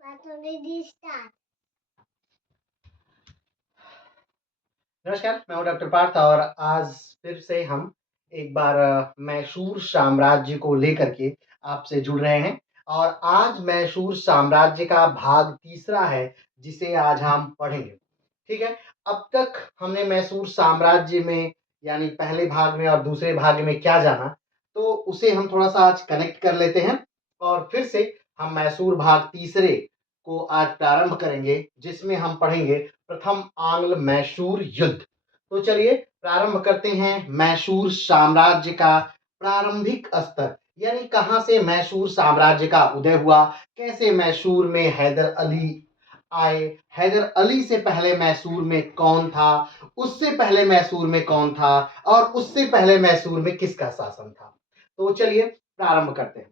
नमस्कार, मैं हूं डॉक्टर पार्थ और आज फिर से हम एक बार मैसूर साम्राज्य को लेकर के आपसे जुड़ रहे हैं और आज मैसूर साम्राज्य का भाग तीसरा है जिसे आज हम पढ़ेंगे। ठीक है, अब तक हमने मैसूर साम्राज्य में यानी पहले भाग में और दूसरे भाग में क्या जाना, तो उसे हम थोड़ा सा आज कनेक्ट कर लेते हैं और फिर से हम मैसूर भाग तीसरे को आज प्रारंभ करेंगे जिसमें हम पढ़ेंगे प्रथम आंग्ल मैसूर युद्ध। तो चलिए प्रारंभ करते हैं मैसूर साम्राज्य का प्रारंभिक स्तर, यानी कहां से मैसूर साम्राज्य का उदय हुआ, कैसे मैसूर में हैदर अली आए, हैदर अली से पहले मैसूर में कौन था, उससे पहले मैसूर में कौन था और उससे पहले मैसूर में किसका शासन था। तो चलिए प्रारंभ करते हैं।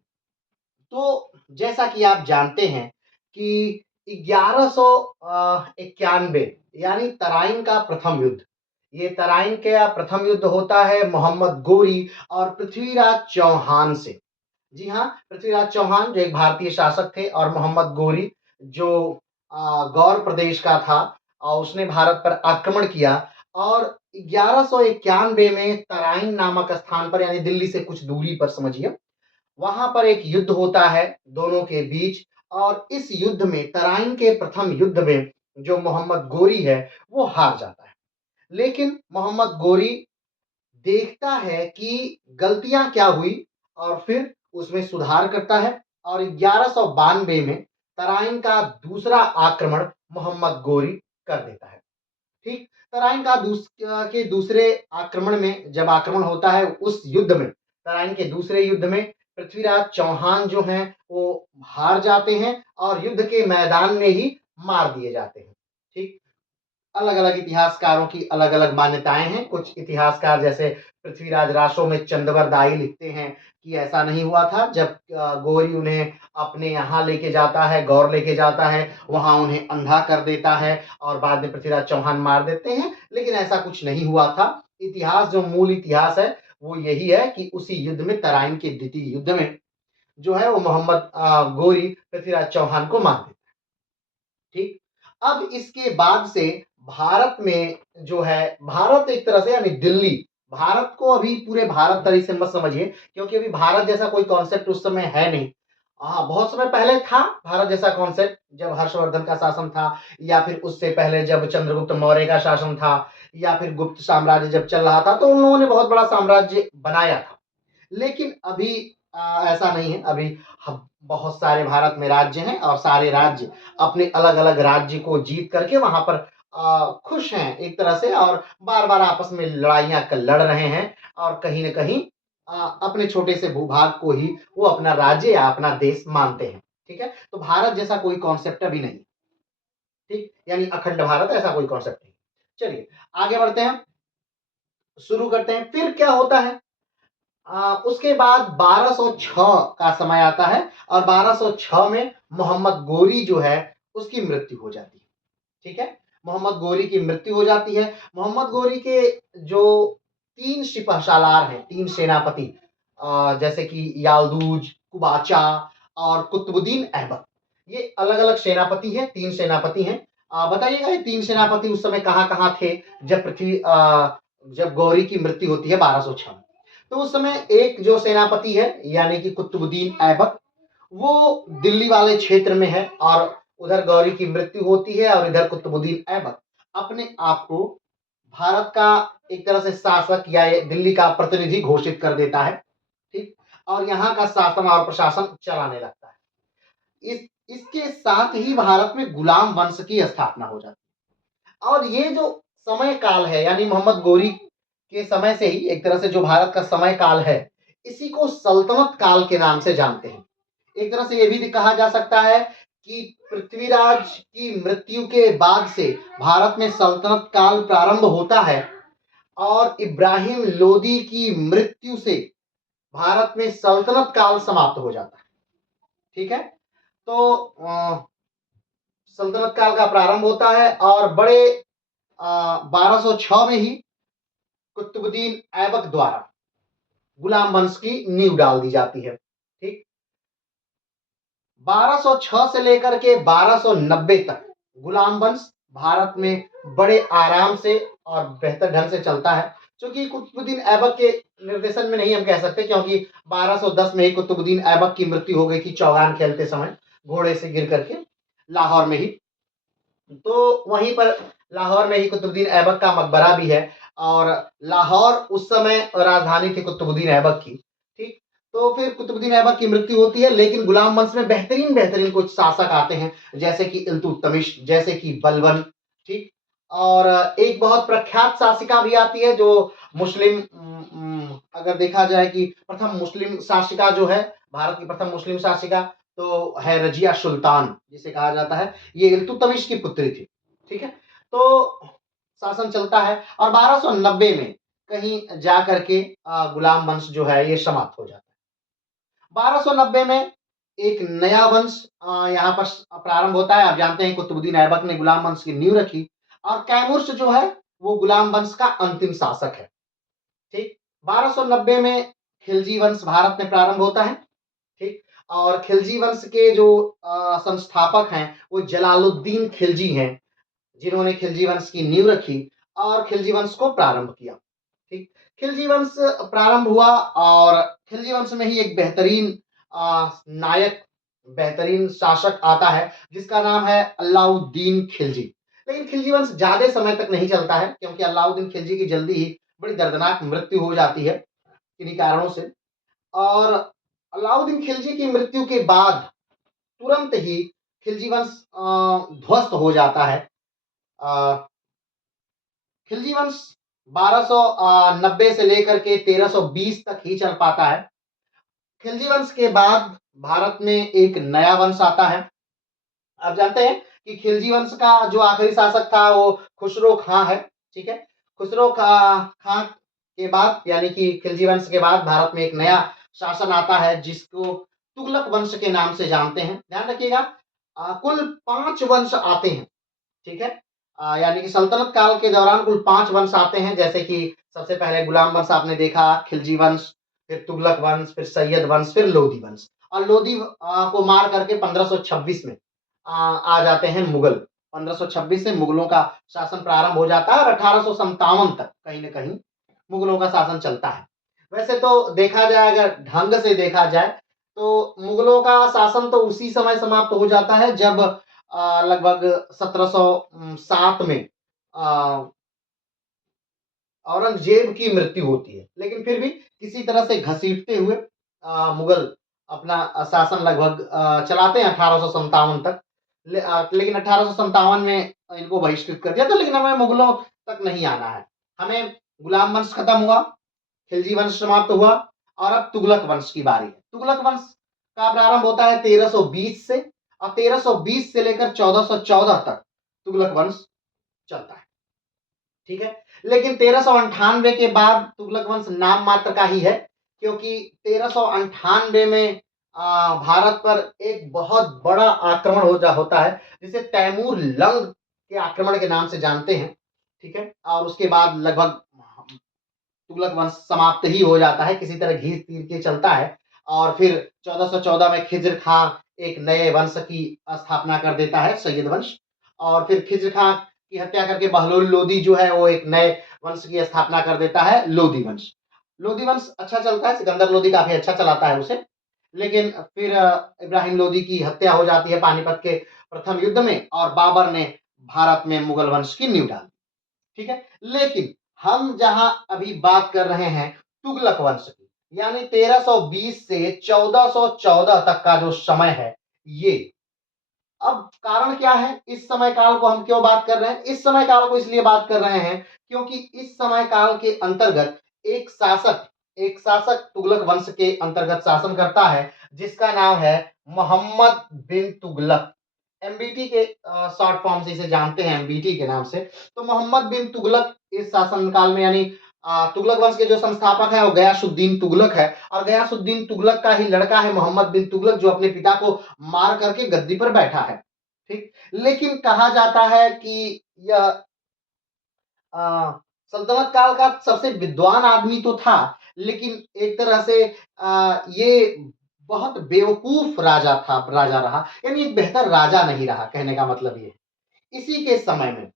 तो जैसा कि आप जानते हैं कि 1191 यानी तराइन का प्रथम युद्ध, ये तराइन का प्रथम युद्ध होता है मोहम्मद गोरी और पृथ्वीराज चौहान से। जी हाँ, पृथ्वीराज चौहान जो एक भारतीय शासक थे और मोहम्मद गोरी जो गौर प्रदेश का था और उसने भारत पर आक्रमण किया और 1191 में तराइन नामक स्थान पर यानी दिल्ली से कुछ दूरी पर समझिए, वहां पर एक युद्ध होता है दोनों के बीच और इस युद्ध में तराइन के प्रथम युद्ध में जो मोहम्मद गोरी है वो हार जाता है। लेकिन मोहम्मद गोरी देखता है कि गलतियां क्या हुई और फिर उसमें सुधार करता है और 1192 में तराइन का दूसरा आक्रमण मोहम्मद गोरी कर देता है। ठीक, तराइन का के दूसरे आक्रमण में जब आक्रमण होता है उस युद्ध में, तराइन के दूसरे युद्ध में पृथ्वीराज चौहान जो हैं वो हार जाते हैं और युद्ध के मैदान में ही मार दिए जाते हैं। ठीक, अलग अलग इतिहासकारों की अलग अलग मान्यताएं हैं। कुछ इतिहासकार जैसे पृथ्वीराज रासो में चंदवर दाई लिखते हैं कि ऐसा नहीं हुआ था, जब गौरी उन्हें अपने यहाँ लेके जाता है, गौर लेके जाता है, वहां उन्हें अंधा कर देता है और बाद में पृथ्वीराज चौहान मार देते हैं, लेकिन ऐसा कुछ नहीं हुआ था। इतिहास जो मूल इतिहास है वो यही है कि उसी युद्ध में, तराइन के द्वितीय युद्ध में जो है वो मोहम्मद गोरी पृथ्वीराज चौहान को मार देता है। ठीक, अब इसके बाद से भारत में जो है, भारत एक तरह से यानी दिल्ली, भारत को अभी पूरे भारत तरह से मत समझिए क्योंकि अभी भारत जैसा कोई कॉन्सेप्ट उस समय है नहीं। हाँ, बहुत समय पहले था भारत जैसा कॉन्सेप्ट, जब हर्षवर्धन का शासन था या फिर उससे पहले जब चंद्रगुप्त मौर्य का शासन था या फिर गुप्त साम्राज्य जब चल रहा था तो उन लोगों ने बहुत बड़ा साम्राज्य बनाया था। लेकिन अभी ऐसा नहीं है। अभी बहुत सारे भारत में राज्य हैं और सारे राज्य अपने अलग अलग राज्य को जीत करके वहां पर खुश हैं एक तरह से और बार बार आपस में लड़ाइयां लड़ रहे हैं और कहीं ना कहीं अपने छोटे से भूभाग को ही वो अपना राज्य या अपना देश मानते हैं। ठीक है, तो भारत जैसा कोई कॉन्सेप्ट अभी नहीं। ठीक, यानी अखंड भारत ऐसा कोई कॉन्सेप्ट नहीं। चलिए आगे बढ़ते हैं, शुरू करते हैं। फिर क्या होता है, उसके बाद 1206 का समय आता है और 1206 में मोहम्मद गोरी जो है उसकी मृत्यु हो जाती है। ठीक है, मोहम्मद गोरी की मृत्यु हो जाती है। मोहम्मद गोरी के जो तीन सिपहसालार हैं, तीन सेनापति, जैसे कि यालदूज, कुबाचा और कुतुबुद्दीन ऐबक, ये अलग अलग सेनापति हैं, तीन सेनापति हैं। बताइएगा ये तीन सेनापति उस समय कहाँ कहाँ थे जब जब गौरी की मृत्यु होती है 1206 में। तो उस समय एक जो सेनापति है यानी कि कुतुबुद्दीन ऐबक, वो दिल्ली वाले क्षेत्र में है और उधर गौरी की मृत्यु होती है और इधर कुतुबुद्दीन ऐबक अपने आप को भारत का एक तरह से शासक या दिल्ली का प्रतिनिधि घोषित कर देता है। ठीक, और यहाँ का शासन और प्रशासन चलाने लगता है। इसके साथ ही भारत में गुलाम वंश की स्थापना हो जाती है और ये जो समय काल है यानी मोहम्मद गोरी के समय से ही एक तरह से जो भारत का समय काल है, इसी को सल्तनत काल के नाम से जानते हैं। एक तरह से ये भी कहा जा सकता है कि पृथ्वीराज की मृत्यु के बाद से भारत में सल्तनत काल प्रारंभ होता है और इब्राहिम लोदी की मृत्यु से भारत में सल्तनत काल समाप्त हो जाता है। ठीक है, तो सल्तनत काल का प्रारंभ होता है और बड़े 1206 में ही कुतुबुद्दीन ऐबक द्वारा गुलाम वंश की नींव डाल दी जाती है। ठीक, 1206 से लेकर के 1290 तक गुलाम वंश भारत में बड़े आराम से और बेहतर ढंग से चलता है। चूँकि कुतुबुद्दीन ऐबक के निर्देशन में नहीं हम कह सकते, क्योंकि 1210 में ही कुतुबुद्दीन ऐबक की मृत्यु हो गई थी चौगान खेलते समय, घोड़े से गिर करके लाहौर में ही। तो वहीं पर लाहौर में ही कुतुबुद्दीन ऐबक का मकबरा भी है, और लाहौर उस समय राजधानी थी कुतुबुद्दीन ऐबक की, ठीक? तो फिर कुतुबुद्दीन ऐबक की मृत्यु होती है, लेकिन गुलाम वंश में बेहतरीन-बेहतरीन कुछ शासक आते हैं, जैसे कि इल्तुतमिश, जैसे कि बलबन, ठीक? और एक बहुत प्रख्यात शासिका भी आती है जो मुस्लिम अगर देखा जाए कि प्रथम मुस्लिम शासिका जो है, भारत की प्रथम मुस्लिम शासिका तो है रज़िया सुल्तान, जिसे कहा जाता है। ये इल्तुतमिश की पुत्री थी, ठीक है? तो शासन चलता है और 1290 में कहीं जा करके गुलाम वंश जो है ये समाप्त हो जाता है। 1290 में एक नया वंश यहाँ पर प्रारंभ होता है। आप जानते हैं कुतुबुद्दीन ऐबक ने गुलाम वंश की नींव रखी, और कैमूर्स जो है वो गुलाम वंश का अंतिम शासक है, ठीक? 1290 में खिलजी वंश भारत में प्रारंभ होता है, ठीक? और खिलजी वंश के जो संस्थापक हैं वो जलालुद्दीन खिलजी हैं, जिन्होंने खिलजी वंश की नींव रखी और खिलजी वंश को प्रारंभ किया, ठीक? खिलजी वंश प्रारंभ हुआ, और खिलजी वंश में ही एक बेहतरीन नायक, बेहतरीन शासक आता है, जिसका नाम है अलाउद्दीन खिलजी। लेकिन खिलजी वंश ज़्यादा समय तक नहीं चलता है, क्योंकि अलाउद्दीन खिलजी की जल्दी ही बड़ी दर्दनाक मृत्यु हो जाती है, किन्हीं कारणों से। और अलाउद्दीन खिलजी की मृत्यु के बाद तुरंत ही खिलजी वंश ध्वस्त हो जाता है। अ, खिलजी वंश 1290 से लेकर के 1320 तक ही चल पाता है। खिलजी वंश के बाद भारत में एक नया वंश आता है। आप जानते हैं कि खिलजी वंश का जो आखिरी शासक था वो खुसरो खां है, ठीक है? खुसरो खां के बाद, यानी कि खिलजी वंश के बाद भारत में एक नया शासन आता है, जिसको तुगलक वंश के नाम से जानते हैं। ध्यान रखिएगा, कुल 5 वंश आते हैं, ठीक है? यानी कि सल्तनत काल के दौरान कुल 5 वंश आते हैं, जैसे कि सबसे पहले गुलाम वंश आपने देखा, खिलजी वंश, फिर तुगलक वंश, फिर सैयद वंश, फिर लोदी वंश। और लोदी को मार करके 1526 में आ जाते हैं मुगल। 1526 से मुगलों का शासन प्रारंभ हो जाता है और 1857 तक कहीं न कहीं मुगलों का शासन चलता है। वैसे तो देखा जाए, अगर ढंग से देखा जाए, तो मुगलों का शासन तो उसी समय समाप्त हो जाता है जब लगभग 1707 में अ, औरंगजेब की मृत्यु होती है। लेकिन फिर भी किसी तरह से घसीटते हुए मुगल अपना शासन लगभग चलाते हैं 1857 तक। लेकिन 1857 में इनको बहिष्कृत कर दिया था, लेकिन हमें मुगलों तक नहीं आना है। हमें गुलाम वंश खत्म हुआ, खिलजी वंश समाप्त हुआ, और अब तुगलक वंश की बारी है। तुगलक वंश का प्रारंभ होता है 1320 से, और 1320 से लेकर 1414 तक तुगलक वंश चलता है, ठीक है? लेकिन 1398 के बाद तुगलक वंश नाम मात्र का ही है, क्योंकि 1398 में भारत पर एक बहुत बड़ा आक्रमण होता है, जिसे तैमूर लंग के आक्रमण के नाम से जानते हैं, ठीक है? और उसके बाद लगभग तुगलक वंश समाप्त ही हो जाता है, किसी तरह घीस-तीर के चलता है, और फिर 1414 में खिज्र खां एक नए वंश की स्थापना कर देता है, सैयद वंश। और फिर खिज्र खां की हत्या करके बहलोल लोदी जो है वो एक नए वंश की स्थापना कर देता है, लोदी वंश। लोदी वंश अच्छा चलता है, सिकंदर लोदी काफ़ी अच्छा चलाता है उसे। लेकिन फिर इब्राहिम लोदी की हत्या हो जाती है पानीपत के प्रथम युद्ध में, और बाबर ने भारत में मुगल वंश की नींव डाली। ठीक है? लेकिन हम जहां अभी बात कर रहे हैं तुगलक वंश की, यानी 1320 से 1414 तक का जो समय है, ये अब कारण क्या है? इस समय काल को हम क्यों बात कर रहे हैं? इस समय काल को इसलिए बात कर रहे हैं क्योंकि इस समय काल के अंतर्गत एक शासक तुगलक वंश के अंतर्गत शासन करता है, जिसका नाम है मोहम्मद बिन तुगलक। एमबीटी के शॉर्ट फॉर्म से इसे जानते हैं, एमबीटी के नाम से। तो मोहम्मद बिन तुगलक इस शासन काल में, यानी तुगलक वंश के जो संस्थापक है वो गयासुद्दीन तुगलक है, और गयासुद्दीन तुगलक का ही लड़का है मोहम्मद बिन तुगलक, जो अपने पिता को मार करके गद्दी पर बैठा है, ठीक? लेकिन कहा जाता है कि यह सल्तनत काल का सबसे विद्वान आदमी तो था, लेकिन एक तरह से ये बहुत बेवकूफ राजा था, राजा रहा, यानी एक बेहतर राजा नहीं रहा, कहने का मतलब ये है। इसी के समय में,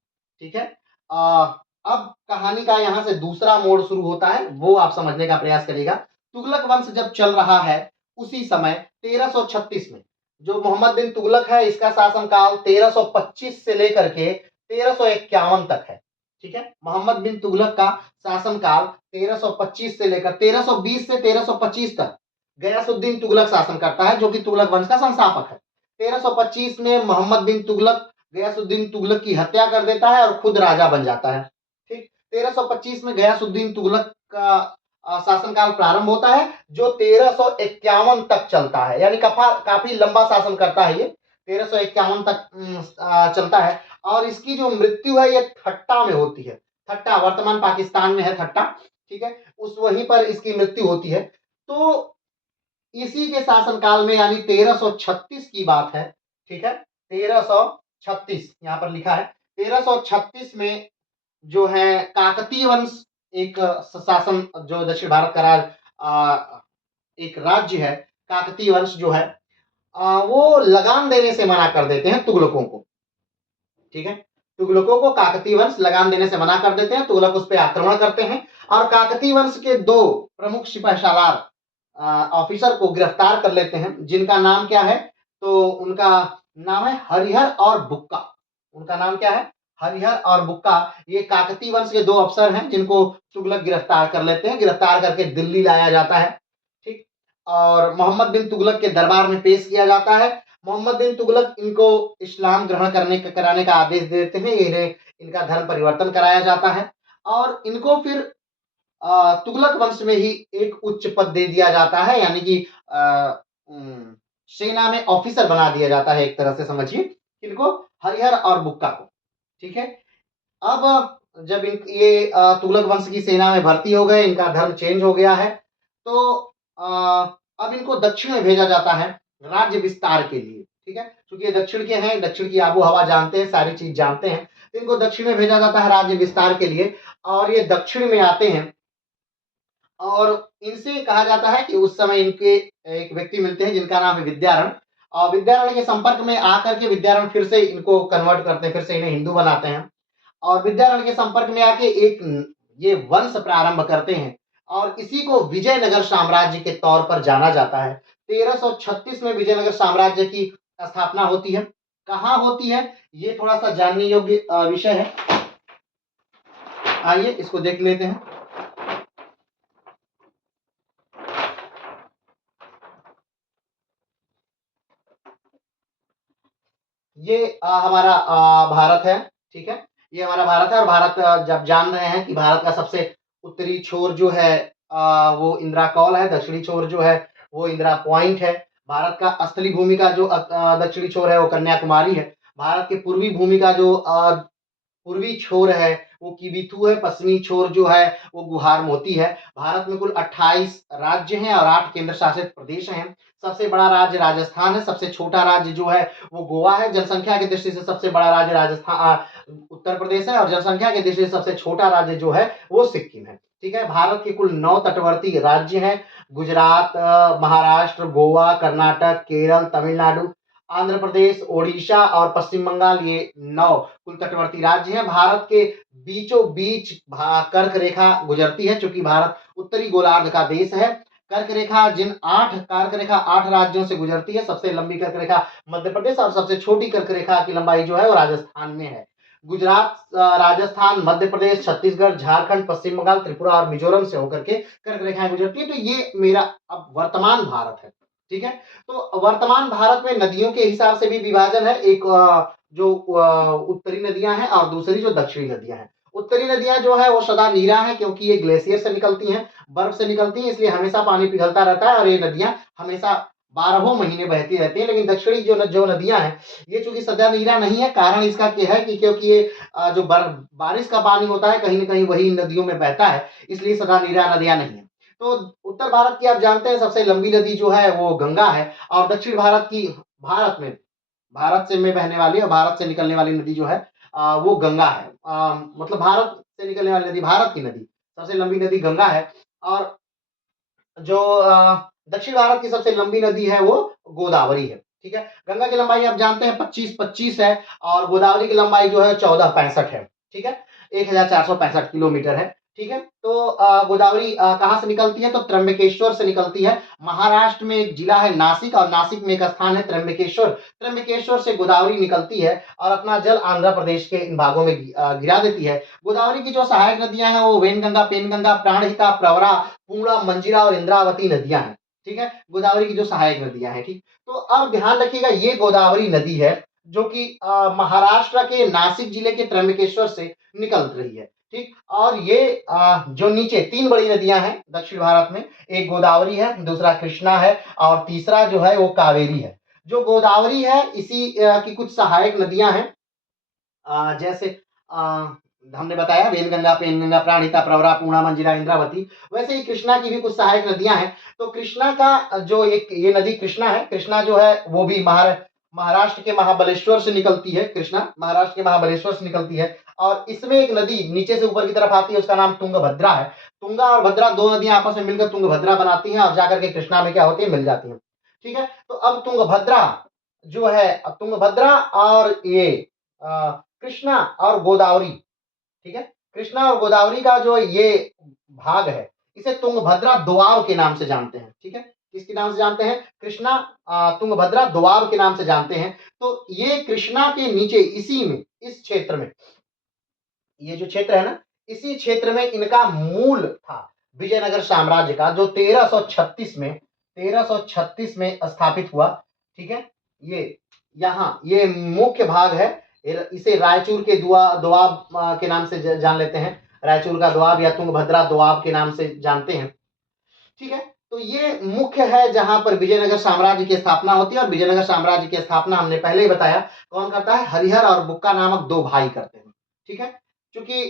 ठीक है, अब कहानी का यहाँ से दूसरा मोड़ शुरू होता है, वो आप समझने का प्रयास करिएगा। तुगलक वंश जब चल रहा है उसी समय 1336 में जो मोहम्मद बिन तुगलक है, इसका शासनकाल 1325 से लेकर के 1351 तक है। ठीक है, मोहम्मद बिन तुगलक का शासनकाल 1325 से लेकर 1320 से 1325 तक गयासुद्दीन तुगलक शासन करता है, जो कि तुगलक वंश का संस्थापक है। 1325 में मोहम्मद बिन तुगलक गयासुद्दीन तुगलक की हत्या कर देता है और खुद राजा बन जाता है। ठीक, 1325 में गयासुद्दीन तुगलक का शासनकाल प्रारंभ होता है, जो 1351 तक चलता है, यानी काफी लंबा शासन करता है ये, 1351 तक चलता है। और इसकी जो मृत्यु है ये ठट्टा में होती है। ठट्टा वर्तमान पाकिस्तान में है ठट्टा, ठीक है, उस वहीं पर इसकी मृत्यु होती है। तो इसी के शासनकाल में, यानी 1336 की बात है, ठीक है, 1336 यहाँ पर लिखा है, 1336 में जो है काकतीय वंश एक शासन, जो दक्षिण भारत का एक राज्य है, काकतीय वंश जो है, वो लगान देने से मना कर देते हैं तुगलकों को। ठीक है, तुगलकों को काकतीय वंश लगान देने से मना कर देते हैं, तुगलक उस पर आक्रमण करते हैं और काकतीय वंश के दो प्रमुख सिपाही सालार ऑफिसर को गिरफ्तार कर लेते हैं, जिनका नाम क्या है, तो उनका नाम है हरिहर और बुक्का। उनका नाम क्या है, हरिहर और बुक्का। ये काकतीय वंश के दो अफसर हैं जिनको तुगलक गिरफ्तार कर लेते हैं, गिरफ्तार करके दिल्ली लाया जाता है। ठीक, और मोहम्मद बिन तुगलक के दरबार में पेश किया जाता है। मोहम्मद बिन तुगलक इनको इस्लाम ग्रहण कराने का आदेश देते हैं, इन्हें इनका धर्म परिवर्तन कराया जाता है और इनको फिर तुगलक वंश में ही एक उच्च पद दे दिया जाता है, यानी कि सेना में ऑफिसर बना दिया जाता है, एक तरह से समझिए इनको, हरिहर और बुक्का को। ठीक है, अब जब ये तुगलक वंश की सेना में भर्ती हो गए, इनका धर्म चेंज हो गया है, तो अब इनको दक्षिण में भेजा जाता है राज्य विस्तार के लिए। ठीक है, क्योंकि ये दक्षिण के हैं, दक्षिण की आबो हवा जानते हैं, सारी चीज जानते हैं, तो इनको दक्षिण में भेजा जाता है राज्य विस्तार के लिए। और ये दक्षिण में आते हैं और इनसे कहा जाता है कि उस समय इनके एक व्यक्ति मिलते हैं जिनका नाम है विद्यारण, और विद्यारण के संपर्क में आकर के विद्यारण फिर से इनको कन्वर्ट करते हैं, फिर से इन्हें हिंदू बनाते हैं और विद्यारण के संपर्क में आके एक ये वंश प्रारंभ करते हैं और इसी को विजयनगर साम्राज्य के तौर पर जाना जाता है। 1336 में विजयनगर साम्राज्य की स्थापना होती है। कहाँ होती है ये थोड़ा सा जानने योग्य विषय है, आइए इसको देख लेते हैं। ये हमारा भारत है, ठीक है, ये हमारा भारत है और भारत जब जान रहे हैं कि भारत का सबसे उत्तरी छोर जो है वो इंदिरा कौल है, दक्षिणी छोर जो है वो इंदिरा पॉइंट है। भारत का स्थली भूमि का जो दक्षिणी छोर है वो कन्याकुमारी है। भारत के पूर्वी भूमि का जो पूर्वी छोर है वो किबिथु है, पश्चिमी छोर जो है वो गुहार मोती है। भारत में कुल 28 राज्य हैं और 8 केंद्र शासित प्रदेश हैं। सबसे बड़ा राज्य राजस्थान है, सबसे छोटा राज्य जो है वो गोवा है। जनसंख्या की दृष्टि से सबसे बड़ा राज्य उत्तर प्रदेश है और जनसंख्या की दृष्टि से सबसे छोटा राज्य जो है वो सिक्किम है। ठीक है, भारत के कुल 9 तटवर्ती राज्य हैं, गुजरात, महाराष्ट्र, गोवा, कर्नाटक, केरल, तमिलनाडु, आंध्र प्रदेश, ओडिशा और पश्चिम बंगाल, ये 9 कुल तटवर्ती राज्य हैं। भारत के बीचों बीच कर्क रेखा गुजरती है, चूंकि भारत उत्तरी गोलार्ध का देश है। कर्क रेखा कर्क रेखा 8 राज्यों से गुजरती है। सबसे लंबी कर्क रेखा मध्य प्रदेश और सबसे छोटी कर्क रेखा की लंबाई जो है वो राजस्थान में है। गुजरात, राजस्थान, मध्य प्रदेश, छत्तीसगढ़, झारखंड, पश्चिम बंगाल, त्रिपुरा और मिजोरम से होकर के कर्क रेखाएं गुजरती है। तो ये मेरा अब वर्तमान भारत है। ठीक है, तो वर्तमान भारत में नदियों के हिसाब से भी विभाजन है, एक जो उत्तरी नदियां हैं और दूसरी जो दक्षिणी नदियां हैं। उत्तरी नदियां जो है वो सदा नीरा है, क्योंकि ये ग्लेशियर से निकलती हैं, बर्फ से निकलती हैं, इसलिए हमेशा पानी पिघलता रहता है और ये नदियां हमेशा 12 महीने बहती रहती हैं। लेकिन दक्षिणी जो नदियां हैं ये चूंकि सदा नीरा नहीं है, कारण इसका क्या है कि क्योंकि ये जो बारिश का पानी होता है कहीं ना कहीं वही नदियों में बहता है, इसलिए सदा नीरा नदियां नहीं है। तो उत्तर भारत की आप जानते हैं सबसे लंबी नदी जो है वो गंगा है और दक्षिण भारत की, भारत से में बहने वाली और भारत से निकलने वाली नदी जो है वो गंगा है। मतलब भारत से निकलने वाली नदी, भारत की नदी सबसे लंबी नदी गंगा है। और जो दक्षिण भारत की सबसे लंबी नदी है वो गोदावरी है, ठीक है। गंगा की लंबाई आप जानते हैं 25-25 है और गोदावरी की लंबाई जो है 1465 है, ठीक है। 1465 किलोमीटर है, ठीक है। तो गोदावरी कहाँ से निकलती है? तो त्र्यंबकेश्वर से निकलती है। महाराष्ट्र में एक जिला है नासिक और नासिक में एक स्थान है त्र्यंबकेश्वर। त्र्यंबकेश्वर से गोदावरी निकलती है और अपना जल आंध्र प्रदेश के इन भागों में गिरा देती है। गोदावरी की जो सहायक नदियां हैं वो वेनगंगा, पेनगंगा, प्राणहिता, प्रवरा, पूर्णा, मंजिरा और इंद्रावती नदियां हैं, ठीक है। गोदावरी की जो सहायक नदियां हैं, ठीक। तो अब ध्यान रखिएगा ये गोदावरी नदी है जो कि महाराष्ट्र के नासिक जिले के त्र्यंबकेश्वर से निकल रही है, ठीक। और ये जो नीचे तीन बड़ी नदियां हैं दक्षिण भारत में, एक गोदावरी है, दूसरा कृष्णा है और तीसरा जो है वो कावेरी है। जो गोदावरी है इसी की कुछ सहायक नदियां हैं, जैसे हमने बताया वेनगंगा, पेनगंगा, प्राणहिता, प्रवरा, पूर्णा, मंजिरा, इंद्रावती। वैसे ही कृष्णा की भी कुछ सहायक नदियां हैं। तो कृष्णा का जो एक ये नदी कृष्णा है, कृष्णा जो है वो भी महाराष्ट्र के महाबलेश्वर से निकलती है। कृष्णा महाराष्ट्र के महाबलेश्वर से निकलती है और इसमें एक नदी नीचे से ऊपर की तरफ आती है, उसका नाम तुंगभद्रा है। तुंगा और भद्रा दो नदियां आपस में मिलकर तुंगभद्रा बनाती हैं और जाकर के कृष्णा में क्या होती है, मिल जाती हैं, ठीक है। तो अब तुंगभद्रा जो है, अब तुंगभद्रा और ये कृष्णा और गोदावरी, ठीक है। कृष्णा और गोदावरी का जो ये भाग है इसे तुंगभद्रा दोआब के नाम से जानते हैं, ठीक है। किसके नाम से जानते हैं? कृष्णा तुंगभद्रा दोआब के नाम से जानते हैं। तो ये कृष्णा के नीचे इसी में, इस क्षेत्र में, ये जो क्षेत्र है ना, इसी क्षेत्र में इनका मूल था विजयनगर साम्राज्य का, जो 1336 में स्थापित हुआ, ठीक है। ये यहाँ ये मुख्य भाग है। इसे रायचूर के दोआब के नाम से जान लेते हैं। रायचूर का दोआब या तुंगभद्रा दोआब के नाम से जानते हैं, ठीक है। तो ये मुख्य है जहां पर विजयनगर साम्राज्य की स्थापना होती है और विजयनगर साम्राज्य की स्थापना हमने पहले ही बताया कौन करता है, हरिहर और बुक्का नामक दो भाई करते हैं, ठीक है। क्योंकि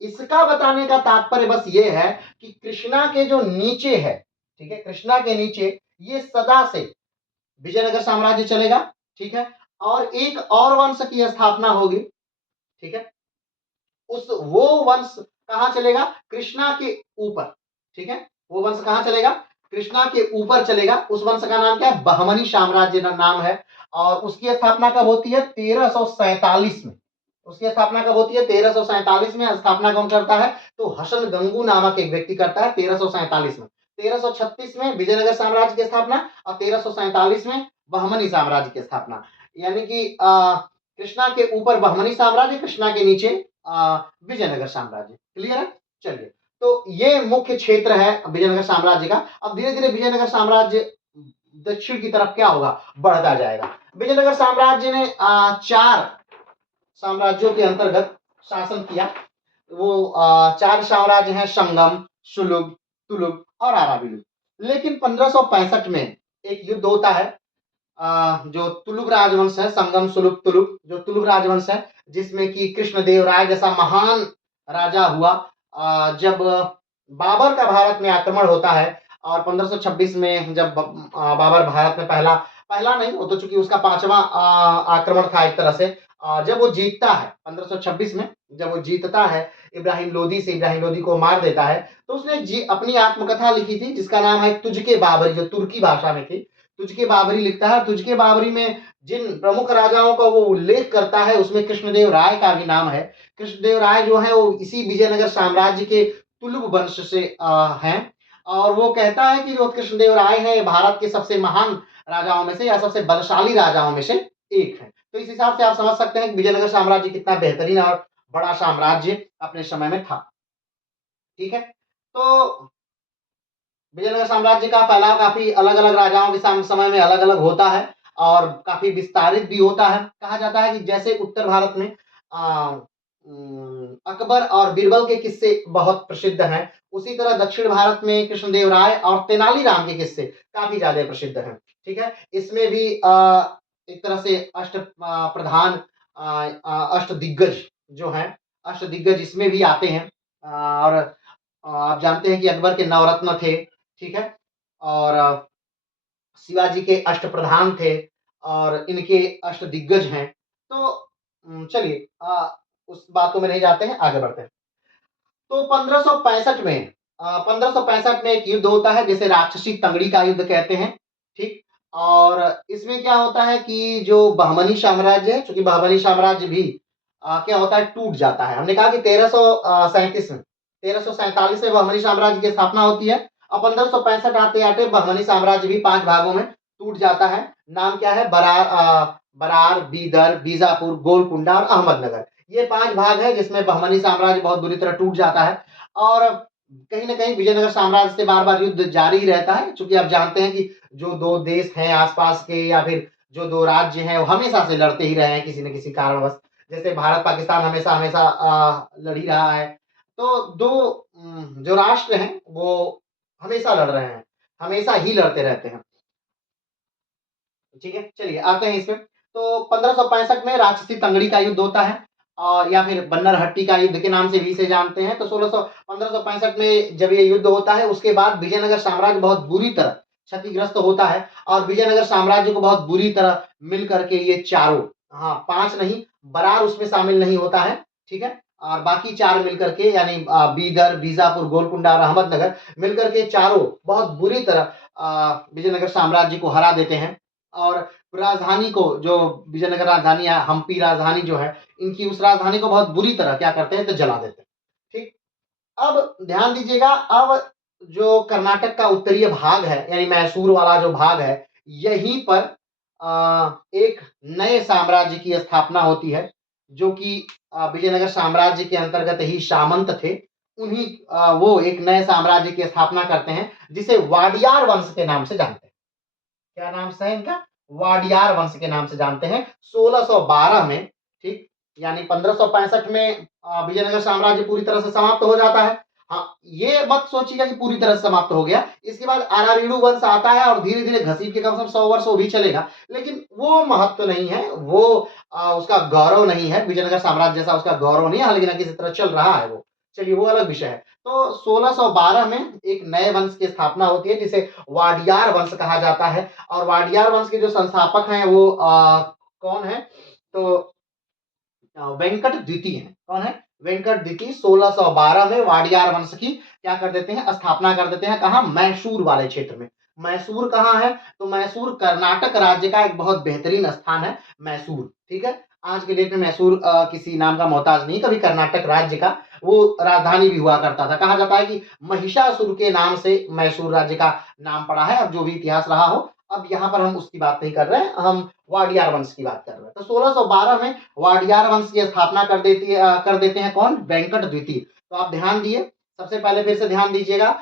इसका बताने का तात्पर्य बस ये है कि कृष्णा के जो नीचे है, ठीक है, कृष्णा के नीचे ये सदा से विजयनगर साम्राज्य चलेगा, ठीक है। और एक और वंश की स्थापना होगी, ठीक है। उस वो वंश कहां चलेगा? कृष्णा के ऊपर, ठीक है। वो वंश कहां चलेगा? कृष्णा के ऊपर चलेगा। उस वंश का नाम क्या है? बहमनी साम्राज्य का नाम है। और उसकी स्थापना कब होती है? 1347 में। उसकी स्थापना कब होती है? 1347 में स्थापना कौन करता है? तो हसन गंगू नामक एक व्यक्ति करता है 1347 में। 1336 में विजयनगर साम्राज्य की स्थापना और 1347 में बहमनी साम्राज्य की स्थापना। यानी कि कृष्णा के ऊपर बहमनी साम्राज्य, कृष्णा के नीचे विजयनगर साम्राज्य। क्लियर है? चलिए, तो ये मुख्य क्षेत्र है विजयनगर साम्राज्य का। अब धीरे धीरे विजयनगर साम्राज्य दक्षिण की तरफ क्या होगा? बढ़ता जाएगा। विजयनगर साम्राज्य ने चार साम्राज्यों के अंतर्गत शासन किया। वो चार साम्राज्य हैं, संगम, सुलुग, तुलुग और आराबिलु। लेकिन 1565 में एक युद्ध होता है, जो तुलुग राजवंश है, संगम, सुलुग, तुलुग, जो तुलुग राजवंश है, जिसमें कि कृष्णदेव राय जैसा महान राजा हुआ। जब बाबर का भारत में आक्रमण होता है और 1526 में जब बाबर भारत में पहला पहला नहीं, वो तो चूंकि उसका पांचवा आक्रमण था एक तरह से, जब वो जीतता है 1526 में, जब वो जीतता है इब्राहिम लोदी से, इब्राहिम लोदी को मार देता है, तो उसने अपनी आत्मकथा लिखी थी जिसका नाम है तुझके बाबरी, जो तुर्की भाषा में थी। तुझके बाबरी लिखता है। तुझके बाबरी में जिन प्रमुख राजाओं का वो उल्लेख करता है उसमें कृष्णदेव राय का भी नाम है। कृष्णदेव राय जो है वो इसी विजयनगर साम्राज्य के तुलुग वंश से हैं। और वो कहता है कि जो कृष्णदेव राय है भारत के सबसे महान राजाओं में से या सबसे बलशाली राजाओं में से एक है। तो इस हिसाब से आप समझ सकते हैं कि विजयनगर साम्राज्य कितना बेहतरीन और बड़ा साम्राज्य अपने समय में था, ठीक है। तो विजयनगर साम्राज्य का फैलाव काफी अलग अलग राजाओं के समय में अलग अलग होता है और काफी विस्तारित भी होता है। कहा जाता है कि जैसे उत्तर भारत में अकबर और बीरबल के किस्से बहुत प्रसिद्ध हैं, उसी तरह दक्षिण भारत में कृष्णदेव राय और तेनालीराम के किस्से काफी ज्यादा प्रसिद्ध हैं, ठीक है। इसमें भी एक तरह से प्रधान अष्ट दिग्गज जो हैं, अष्ट दिग्गज इसमें भी आते हैं। और आप जानते हैं कि अकबर के नवरत्न थे, ठीक है। और शिवाजी के अष्ट प्रधान थे और इनके अष्ट दिग्गज हैं। तो चलिए उस बातों में नहीं जाते हैं, आगे बढ़ते हैं। तो 1565 में 1565 में एक युद्ध होता है जिसे राक्षसी तंगड़ी का युद्ध कहते हैं, ठीक? और इसमें क्या होता है कि जो बहमनी साम्राज्य है, चूँकि बहमनी साम्राज्य भी क्या होता है टूट जाता है। हमने कहा कि 1337 में 1347 में बहमनी साम्राज्य की स्थापना होती है और 1565 आते-आते बहमनी साम्राज्य भी 5 भागों में टूट जाता है। नाम क्या है? बरार, बीदर, बीजापुर, गोलकुंडा और अहमदनगर। ये 5 भाग है जिसमें बहमनी साम्राज्य बहुत बुरी तरह टूट जाता है और कहीं न कहीं विजयनगर साम्राज्य से बार-बार युद्ध जारी ही रहता है। चूँकि आप जानते हैं कि जो 2 देश हैं आस-पास के या फिर जो 2 राज्य हैं, वो हमेशा से लड़ते ही रहे हैं किसी न किसी कारणवश। जैसे भारत-पाकिस्तान हमेशा-हमेशा लड़ ही रहा है। तो 2 जो राष्ट्र हैं, वो हमेशा लड़ रहे हैं, हमेशा ही लड़ते रहते हैं। ठीक है, चलिए आते हैं इसमें। तो 1565 में राक्षसी तंगड़ी का युद्ध होता है और या फिर बन्नरहट्टी का युद्ध के नाम से भी इसे जानते हैं। तो 1565 में जब ये युद्ध होता है उसके बाद विजयनगर साम्राज्य बहुत बुरी तरह क्षतिग्रस्त होता है और विजयनगर साम्राज्य को बहुत बुरी तरह मिल करके ये चारों, हाँ 5 नहीं, बरार उसमें शामिल नहीं होता है, ठीक है? और बाकी 4 मिल करके यानी बीदर, बीजापुर, गोलकुंडा और अहमदनगर मिलकर के चारों बहुत बुरी तरह विजयनगर साम्राज्य को हरा देते हैं और राजधानी को, जो विजयनगर राजधानी है, हम्पी राजधानी जो है, इनकी उस राजधानी को बहुत बुरी तरह क्या करते हैं तो जला देते हैं। ठीक? अब ध्यान दीजिएगा, अब जो कर्नाटक का उत्तरीय भाग है यानी मैसूर वाला जो भाग है, यहीं पर एक नए साम्राज्य की स्थापना होती है, जो कि विजयनगर साम्राज्य के अंतर्गत ही सामंत थे। उन्हीं वो एक नए साम्राज्य की स्थापना करते हैं, जिसे वाडियार वंश के नाम से जानते हैं। क्या नाम से है इनका? वाडियार वंश के नाम से जानते हैं। 1612 में, ठीक, यानी 1565 में विजयनगर साम्राज्य पूरी तरह से समाप्त हो जाता है। हाँ, ये मत सोचिएगा कि पूरी तरह से समाप्त हो गया। इसके बाद अराविडु वंश आता है और धीरे-धीरे घसीट के कम से कम 100 वर्ष वो भी चलेगा। लेकिन वो महत्व नहीं है, वो उसका गौरव नहीं है, विजयनगर साम्राज्य जैसा उसका गौरव नहीं है, हालाँकि ना किसी तरह चल रहा है वो। चलिए वो अलग विषय है। तो 1612 में एक नए वंश की स्थापना होती है जिसे वाडियार वंश कहा जाता है और वाडियार वंश के जो संस्थापक हैं वो कौन है? तो वेंकट द्वितीय हैं। कौन है? वेंकट द्वितीय 1612 में वाडियार वंश की क्या कर देते हैं? स्थापना कर देते हैं। कहाँ? मैसूर वाले क्षेत्र में। मैसूर कहाँ है? तो मैसूर कर्नाटक राज्य का एक बहुत बेहतरीन स्थान है, मैसूर, ठीक है? आज के डेट में मैसूर किसी नाम का मोहताज नहीं, कभी कर्नाटक राज्य का वो राजधानी भी हुआ करता था। कहा जाता है कि महिषासुर के नाम से मैसूर राज्य का नाम पड़ा है, अब जो भी इतिहास रहा हो। अब यहाँ पर हम उसकी बात नहीं कर रहे हैं, हम वाडियार वंश की बात कर रहे हैं। तो 1612 में वाडियार वंश की स्थापना कर देते हैं कौन? वेंकट द्वितीय। तो आप ध्यान दिए, सबसे पहले फिर से ध्यान दीजिएगा,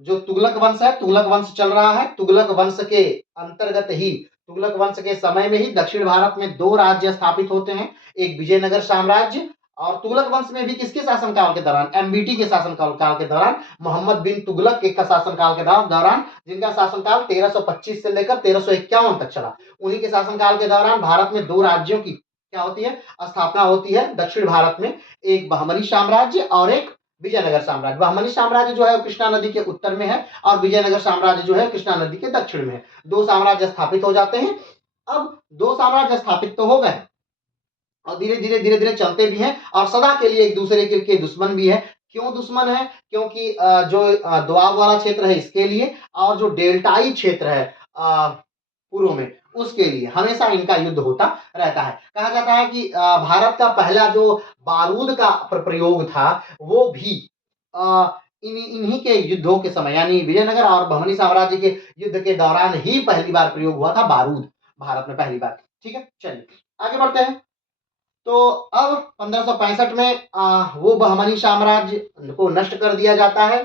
जो तुगलक वंश है, तुगलक वंश चल रहा है। तुगलक वंश के अंतर्गत ही, तुगलक वंश के समय में ही दक्षिण भारत में 2 राज्य स्थापित होते हैं, एक विजयनगर साम्राज्य और तुगलक वंश में भी किसके शासनकाल के दौरान? एमबीटी के शासनकाल के दौरान, मोहम्मद बिन तुगलक के शासनकाल के दौरान, जिनका शासनकाल 1325 से लेकर 1351 तक चला। उन्हीं के शासनकाल के दौरान भारत में 2 राज्यों की क्या होती है? स्थापना होती है दक्षिण भारत में, एक बहमनी साम्राज्य और एक विजयनगर साम्राज्य। बहमनी साम्राज्य जो है वो कृष्णा नदी के उत्तर में है और विजयनगर साम्राज्य जो है कृष्णा नदी के दक्षिण में है। 2 साम्राज्य स्थापित हो जाते हैं। अब 2 साम्राज्य स्थापित तो हो गए और धीरे-धीरे चलते भी हैं और सदा के लिए एक-दूसरे के दुश्मन भी है। क्यों दुश्मन है? क्योंकि जो दोआब वाला क्षेत्र है इसके लिए और जो डेल्टाई क्षेत्र है पूर्व में, उसके लिए हमेशा इनका युद्ध होता रहता है। कहा जाता है कि भारत का पहला जो बारूद का प्रयोग था, वो भी इन्हीं के युद्धों के समय यानी विजयनगर और बहमनी साम्राज्य के युद्ध के दौरान ही पहली बार प्रयोग हुआ था बारूद, भारत में पहली बार। ठीक है? चलिए, आगे बढ़ते हैं। तो अब 1565 में वो बहमनी साम्राज्य को नष्ट कर दिया जाता है,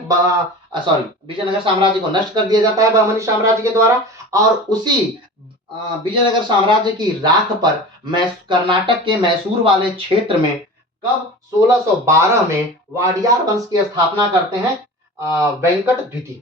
सॉरी, विजयनगर साम्राज्य को नष्ट कर दिया जाता है बहमनी साम्राज्य के द्वारा और उसी विजयनगर साम्राज्य की राख पर कर्नाटक के मैसूर वाले क्षेत्र में कब 1612 में वाडियार वंश की स्थापना करते हैं वेंकट द्वितीय।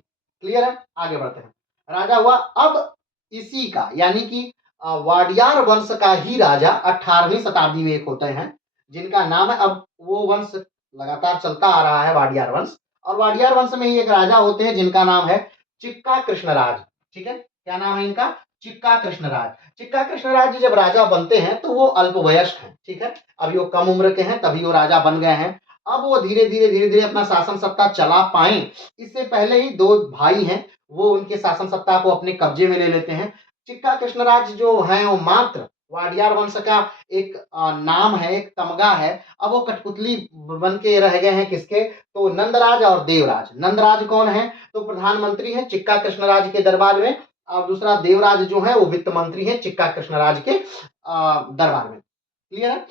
क्लियर है? आगे बढ़ते हैं। राजा हुआ अब इसी का यानी कि वाडियार वंश का ही राजा 18वीं शताब्दी में एक होते हैं जिनका नाम है, अब वो वंश लगातार चलता आ रहा है वाडियार वंश, और वाडियार वंश में ही एक राजा होते हैं जिनका नाम है चिक्का कृष्णराज। ठीक है? क्या नाम है इनका? चिक्का कृष्णराज। चिक्का कृष्णराज जब राजा बनते हैं तो वो अल्पवयस्क हैं। ठीक है? अभी वो कम उम्र के हैं तभी वो राजा बन गए हैं अब वो धीरे-धीरे अपना शासन सत्ता चला पाएँ, इससे पहले ही 2 भाई हैं, वो उनके शासन सत्ता को अपने कब्जे में ले लेते हैं। चिक्का कृष्णराज जो हैं, वो मात्र वाडियार वंश का एक नाम है, एक तमगा है। अब वो कठपुतली बन के रह गए हैं किसके? तो नंदराज और देवराज। नंदराज कौन है? तो प्रधानमंत्री हैं चिक्का कृष्णराज के दरबार में, और दूसरा देवराज जो है वो वित्त मंत्री हैं चिक्का कृष्णराज के दरबार में। क्लियर है?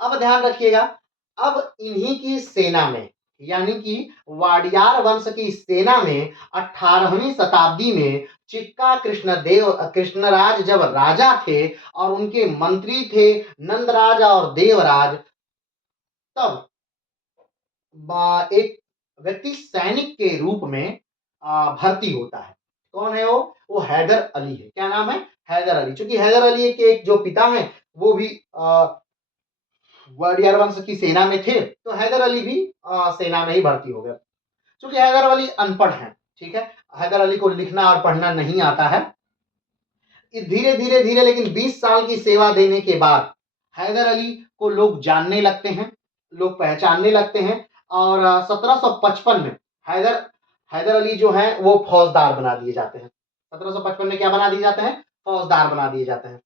अब ध्यान रखिएगा, अब इन्हीं की सेना में, यानी कि वाडियार वंश की सेना में 18वीं शताब्दी में चिक्का कृष्णराज जब राजा थे और उनके मंत्री थे नंदराज और देवराज, तब एक व्यक्ति सैनिक के रूप में भर्ती होता है। कौन है वो? वो हैदर अली है। क्या नाम है? हैदर अली। चूंकि हैदर अली के एक जो पिता हैं वो भी वाडियार वंश की सेना में थे, तो हैदर अली भी सेना में ही भर्ती हो गए। चूंकि हैदर अली अनपढ़ हैं, ठीक है, हैदर अली को लिखना और पढ़ना नहीं आता है। धीरे-धीरे लेकिन 20 साल की सेवा देने के बाद हैदर अली को लोग जानने लगते हैं, लोग पहचानने लगते हैं, और 1755 में हैदर हैदर अली जो हैं वो फौजदार बना दिए जाते हैं। 1755 में क्या बना दिए जाते हैं? फौजदार बना दिए जाते हैं।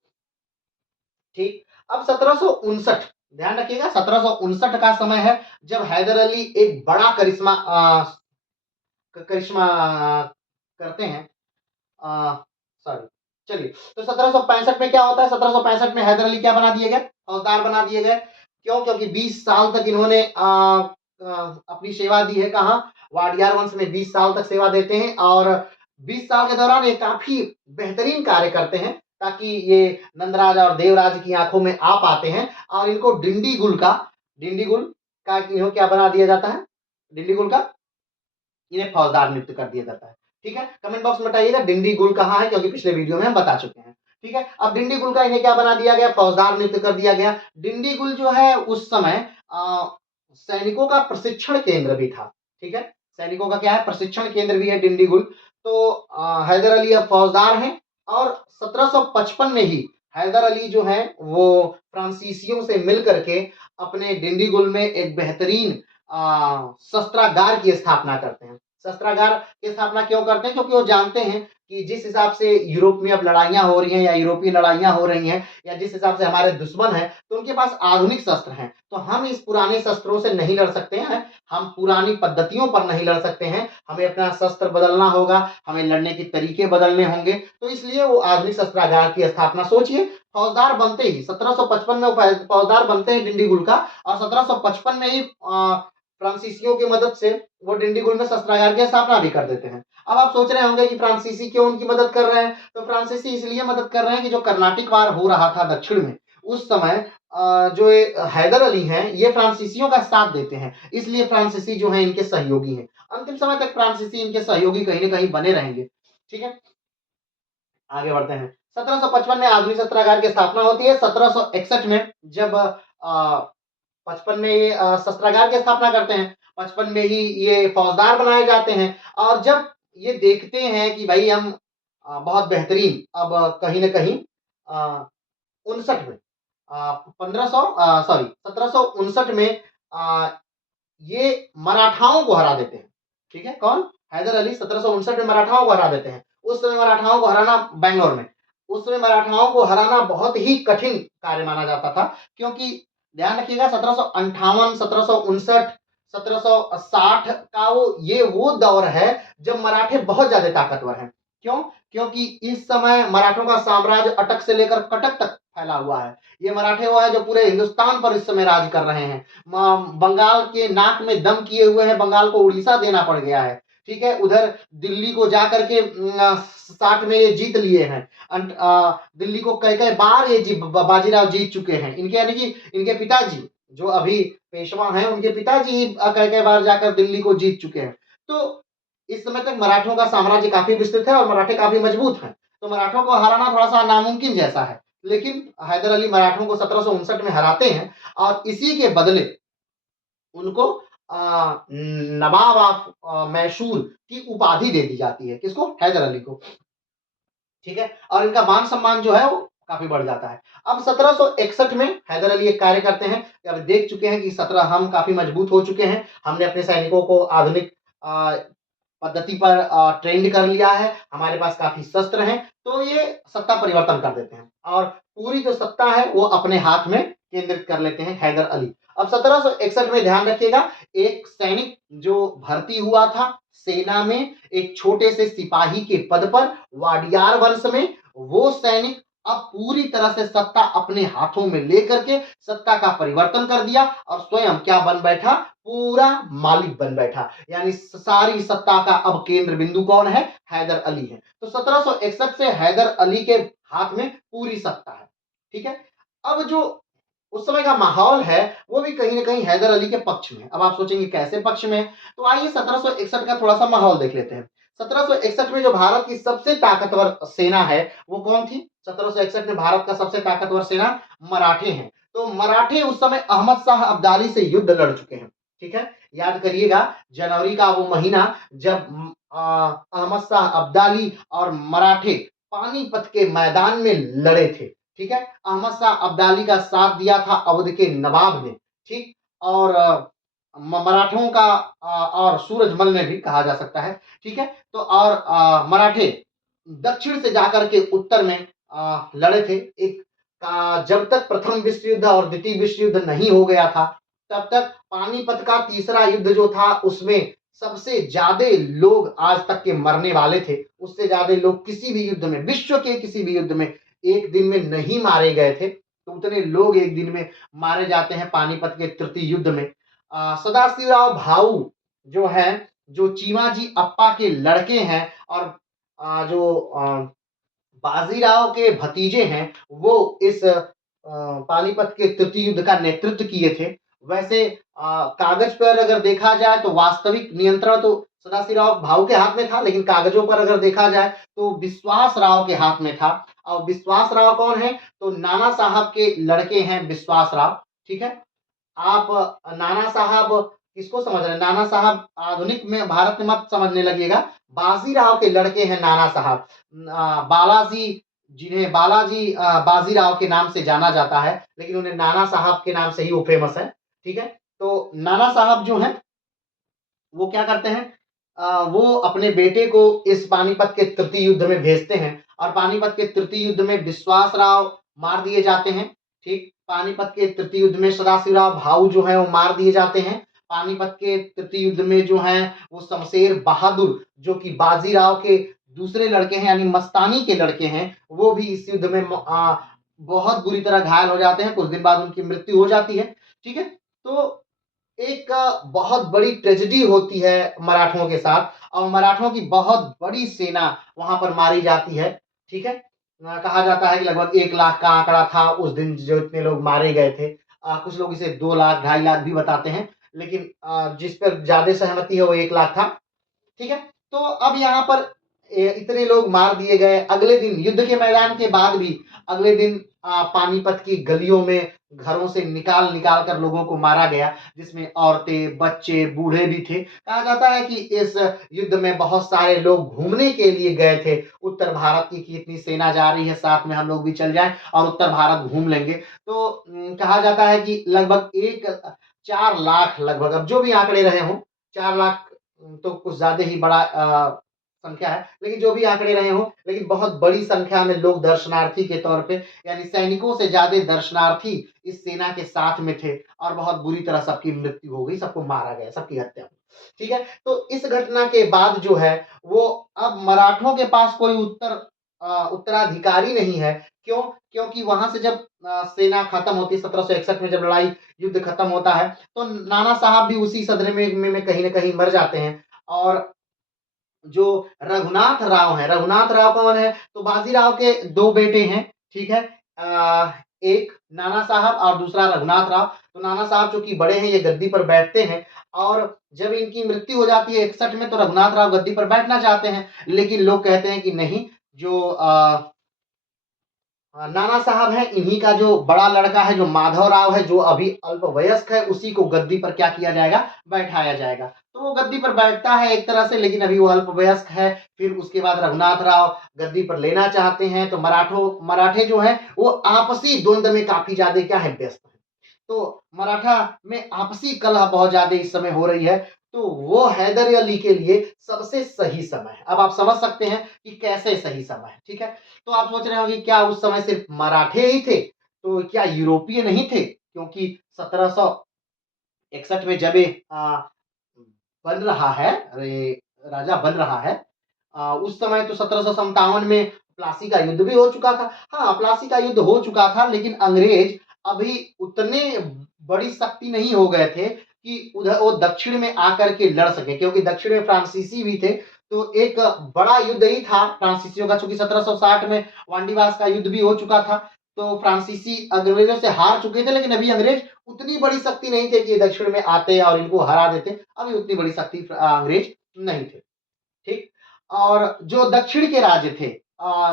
ठीक। अब 1759, ध्यान रखिएगा, 1759 का समय है जब हैदर अली एक बड़ा करिश्मा करते हैं। सॉरी, चलिए, तो 1765 में क्या होता है? 1765 में हैदर अली क्या बना दिए गए? फौजदार बना दिए गए। क्यों? क्योंकि 20 साल तक इन्होंने अपनी सेवा दी है। कहाँ? वाडियार वंश में 20 साल तक सेवा देते हैं, और 20 साल के दौरान ये काफी बेहतरीन कार्य करते हैं, ताकि ये नंदराज और देवराज की आंखों में आ पाते हैं, और इनको डिंडीगुल का इन्हें क्या बना दिया जाता है? डिंडीगुल का इन्हें फौजदार नियुक्त कर दिया जाता है। ठीक है, कमेंट बॉक्स में बताइएगा डिंडीगुल कहाँ है, क्योंकि पिछले वीडियो में हम बता चुके हैं। ठीक है, अब डिंडीगुल का इन्हें क्या बना दिया गया? फौजदार नियुक्त कर दिया गया। डिंडीगुल जो है उस समय सैनिकों का प्रशिक्षण केंद्र भी था। ठीक है, सैनिकों का क्या है? प्रशिक्षण केंद्र भी है डिंडीगुल। तो हैदर अली अब फौजदार हैं, और 1755 में ही हैदर अली जो है वो फ्रांसीसियों से मिल करके अपने डिंडीगुल में एक बेहतरीन शस्त्रागार की स्थापना करते हैं। शस्त्रागार की स्थापना क्यों करते हैं? क्योंकि वो जानते हैं कि जिस हिसाब से यूरोप में अब लड़ाइयाँ हो रही हैं, या यूरोपीय लड़ाइयाँ हो रही हैं, या जिस हिसाब से हमारे दुश्मन हैं, तो उनके पास आधुनिक शस्त्र हैं। तो हम इस पुराने शस्त्रों से नहीं लड़ सकते हैं, हम पुरानी पद्धतियों पर नहीं लड़ सकते हैं, हमें अपना शस्त्र बदलना होगा, हमें लड़ने के तरीके बदलने होंगे। तो इसलिए वो आधुनिक शस्त्रागार की स्थापना, सोचिए, फौजदार बनते ही 1755 में फौजदार बनते हैं डिंडीगुल का, और 1755 में ही फ्रांसीसियों की मदद से वो डिंडीगुल में शस्त्रागार की स्थापना भी कर देते हैं। अब आप सोच रहे होंगे कि फ्रांसीसी क्यों उनकी मदद कर रहे हैं? तो फ्रांसीसी इसलिए मदद कर रहे हैं कि जो कर्नाटिक वार हो रहा था दक्षिण में, उस समय जो ये हैदर अली हैं, ये फ्रांसीसियों का साथ देते हैं, इसलिए फ्रांसीसी जो है इनके सहयोगी हैं। अंतिम समय तक फ्रांसीसी इनके सहयोगी कहीं न कहीं बने रहेंगे। ठीक है, आगे बढ़ते हैं। 1755 में आधुनिक शस्त्रागार की स्थापना होती है। 1761 में जब 55 में ये शस्त्रागार की स्थापना करते हैं, 55 में ही ये फौजदार बनाए जाते हैं, और जब ये देखते हैं कि भाई हम बहुत बेहतरीन, अब कहीं न कहीं 59 में 1500 सॉरी 1759 में अ, ये मराठाओं को हरा देते हैं। ठीक है, कौन? हैदर अली 1759 में मराठाओं को हरा देते हैं। उस समय मराठाओं को हराना, बैंगलोर में, उस समय मराठाओं को हराना बहुत ही कठिन कार्य माना जाता था, क्योंकि ध्यान रखिएगा 1758, 1759, 1760 का वो दौर है जब मराठे बहुत ज्यादा ताकतवर हैं। क्यों? क्योंकि इस समय मराठों का साम्राज्य अटक से लेकर कटक तक फैला हुआ है। ये मराठे वो है जो पूरे हिंदुस्तान पर इस समय राज कर रहे हैं। बंगाल के नाक में दम किए हुए हैं, बंगाल को उड़ीसा देना पड़ गया है। ठीक है, उधर दिल्ली को जाकर के 60 में ये जीत लिए हैं। दिल्ली को कई कई बार ये बाजीराव जीत चुके हैं। इनके यानी कि इनके पिताजी जो अभी पेशवा हैं, उनके पिताजी ही कई कई बार जाकर दिल्ली को जीत चुके हैं। तो इस समय तक मराठों का साम्राज्य काफी विस्तृत है, और मराठे काफी मजबूत हैं। तो मराठों को हराना थोड़ा सा नामुमकिन जैसा है, लेकिन हैदर अली मराठों को 1759 में हराते हैं, और इसी के बदले उनको नवाब ऑफ मैसूर की उपाधि दे दी जाती है। किसको? हैदर अली को। ठीक है, और इनका मान सम्मान जो है वो काफ़ी बढ़ जाता है। अब 1761 में हैदर अली एक कार्य करते हैं कि अब देख चुके हैं कि 17 हम काफ़ी मजबूत हो चुके हैं, हमने अपने सैनिकों को आधुनिक अ, पद्धति पर ट्रेंड कर लिया है, हमारे पास काफ़ी शस्त्र हैं, तो ये सत्ता परिवर्तन कर देते हैं और पूरी जो सत्ता है वो अपने हाथ में केंद्रित कर लेते हैं हैदर अली। अब 1761 में ध्यान रखिएगा, एक सैनिक जो भर्ती हुआ था सेना में एक छोटे से सिपाही के पद पर वाडियार वंश में, वो सैनिक अब पूरी तरह से सत्ता अपने हाथों में लेकर के सत्ता का परिवर्तन कर दिया और स्वयं क्या बन बैठा, पूरा मालिक बन बैठा। यानी सारी सत्ता का अब केंद्र बिंदु कौन है, हैदर अली है। तो 1761 से हैदर अली के हाथ में पूरी सत्ता है। ठीक है। अब जो उस समय का माहौल है वो भी कहीं ना कहीं हैदर अली के पक्ष में है। अब आप सोचेंगे कैसे पक्ष में है, तो आइए 1761 का थोड़ा सा माहौल देख लेते हैं। 1761 में जो भारत की सबसे ताकतवर सेना है वो कौन थी? 1761 में भारत का सबसे ताकतवर सेना मराठे हैं। तो मराठे उस समय अहमद शाह अब्दाली से युद्ध लड़ चुके हैं। ठीक है, याद करिएगा जनवरी का वो महीना जब अहमद शाह अब्दाली और मराठे पानीपत के मैदान में लड़े थे। ठीक है, अहमद शाह अब्दाली का साथ दिया था अवध के नवाब ने। ठीक, और मराठों का और सूरजमल ने भी कहा जा सकता है। ठीक है, तो और मराठे दक्षिण से जाकर के उत्तर में लड़े थे। एक जब तक प्रथम विश्व युद्ध और द्वितीय विश्व युद्ध नहीं हो गया था तब तक पानीपत का तीसरा युद्ध जो था उसमें सबसे ज्यादा लोग आज तक के मरने वाले थे। उससे ज्यादा लोग किसी भी युद्ध में, विश्व के किसी भी युद्ध में एक दिन में नहीं मारे गए थे। तो उतने लोग एक दिन में मारे जाते हैं पानीपत के तृतीय युद्ध में। सदाशिवराव भाऊ जो है, जो चीमाजी अप्पा के लड़के हैं और जो बाजीराव के भतीजे हैं, वो इस पानीपत के तृतीय युद्ध का नेतृत्व किए थे। वैसे कागज पर अगर देखा जाए तो वास्तविक नियंत्रण तो सदाशिवराव भाऊ के हाथ में था, लेकिन कागजों पर अगर देखा जाए तो विश्वास राव के हाथ में था। और विश्वास राव कौन है? तो नाना साहब के लड़के हैं विश्वास राव। ठीक है, आप नाना साहब किसको समझ रहे हैं? नाना साहब आधुनिक में भारत में मत समझने लगिएगा, बाजीराव के लड़के हैं नाना साहब। बालाजी, जिन्हें बालाजी बाजीराव के नाम से जाना जाता है, लेकिन उन्हें नाना साहब के नाम से ही वो फेमस है। ठीक है, तो नाना साहब जो हैं वो क्या करते हैं, वो अपने बेटे को इस पानीपत के तृतीय युद्ध में भेजते हैं और पानीपत के तृतीय युद्ध में विश्वास राव मार दिए जाते हैं। ठीक, पानीपत के तृतीय युद्ध में सदाशिवराव भाऊ जो है वो मार दिए जाते हैं। पानीपत के तृतीय युद्ध में जो है वो शमशेर बहादुर जो कि बाजीराव के दूसरे लड़के हैं यानी मस्तानी के लड़के हैं, वो भी इस युद्ध में बहुत बुरी तरह घायल हो जाते हैं। कुछ दिन बाद उनकी मृत्यु हो जाती है। ठीक है, तो एक बहुत बड़ी ट्रेजेडी होती है मराठों के साथ और मराठों की बहुत बड़ी सेना वहां पर मारी जाती है। ठीक है, कहा जाता है कि लगभग 1 लाख का आंकड़ा था उस दिन जो इतने लोग मारे गए थे। कुछ लोग इसे 2 लाख 2.5 लाख भी बताते हैं, लेकिन जिस पर ज्यादा सहमति है वो 1 लाख था। ठीक है, तो अब यहाँ पर इतने लोग मार दिए गए। अगले दिन युद्ध के मैदान के बाद भी अगले दिन पानीपत की गलियों में घरों से निकाल निकाल कर लोगों को मारा गया, जिसमें औरतें, बच्चे, बूढ़े भी थे। कहा जाता है कि इस युद्ध में बहुत सारे लोग घूमने के लिए गए थे उत्तर भारत की, कि इतनी सेना जा रही है साथ में हम लोग भी चल जाएं और उत्तर भारत घूम लेंगे। तो कहा जाता है कि लगभग 4 लाख, लगभग अब जो भी आंकड़े रहे हों, 4 लाख तो कुछ ज्यादा ही बड़ा संख्या है, लेकिन जो भी आंकड़े रहे हों, लेकिन बहुत बड़ी संख्या में लोग दर्शनार्थी के तौर पे, यानी सैनिकों से ज्यादा दर्शनार्थी इस सेना के साथ में थे और बहुत बुरी तरह सबकी मृत्यु हो गई, सबको मारा गया, सबकी हत्या हुई। ठीक है, तो इस घटना के बाद जो है वो अब मराठों के पास कोई उत्तराधिकारी नहीं है। क्यों? क्योंकि वहां से जब सेना खत्म होती, 1761 में जब लड़ाई युद्ध खत्म होता है, तो नाना साहब भी उसी सदमे में कहीं ना कहीं मर जाते हैं। और जो रघुनाथ राव है, रघुनाथ राव कौन है? तो बाजीराव के 2 बेटे हैं। ठीक है, एक नाना साहब और दूसरा रघुनाथ राव। तो नाना साहब जो कि बड़े हैं ये गद्दी पर बैठते हैं और जब इनकी मृत्यु हो जाती है 61 में, तो रघुनाथ राव गद्दी पर बैठना चाहते हैं, लेकिन लोग कहते हैं कि नहीं, जो नाना साहब हैं, इन्हीं का जो बड़ा लड़का है, जो माधवराव है, जो अभी अल्पवयस्क है, उसी को गद्दी पर क्या किया जाएगा, बैठाया जाएगा। तो वो गद्दी पर बैठता है एक तरह से, लेकिन अभी वो अल्पवयस्क है। फिर उसके बाद रघुनाथ राव गद्दी पर लेना चाहते हैं, तो मराठे जो हैं, वो आपसी द्वंद में काफ़ी ज़्यादा क्या है, व्यस्त हैं। तो मराठा में आपसी कलह बहुत ज़्यादा इस समय हो रही है, तो वो हैदर अली के लिए सबसे सही समय है। अब आप समझ सकते हैं कि कैसे सही समय है, ठीक है? तो आप सोच रहे होंगे क्या उस समय सिर्फ मराठे ही थे? तो क्या यूरोपीय नहीं थे? क्योंकि 1761 में जब ये बन रहा है, अरे राजा बन रहा है, उस समय तो 1757 में प्लासी का युद्ध भी हो चुका था। हाँ, प्लासी का युद्ध हो चुका था, लेकिन अंग्रेज अभी उतने बड़ी शक्ति नहीं हो गए थे कि उधर वो दक्षिण में आकर के लड़ सके, क्योंकि दक्षिण में फ्रांसीसी भी थे। तो एक बड़ा युद्ध ही था फ्रांसीसियों का, चूंकि 1760 में वांडीवास का युद्ध भी हो चुका था। तो फ्रांसीसी अंग्रेजों से हार चुके थे, लेकिन अभी अंग्रेज उतनी बड़ी शक्ति नहीं थे कि ये दक्षिण में आते और इनको हरा देते। अभी उतनी बड़ी शक्ति अंग्रेज नहीं थे। ठीक। और जो दक्षिण के राज्य थे,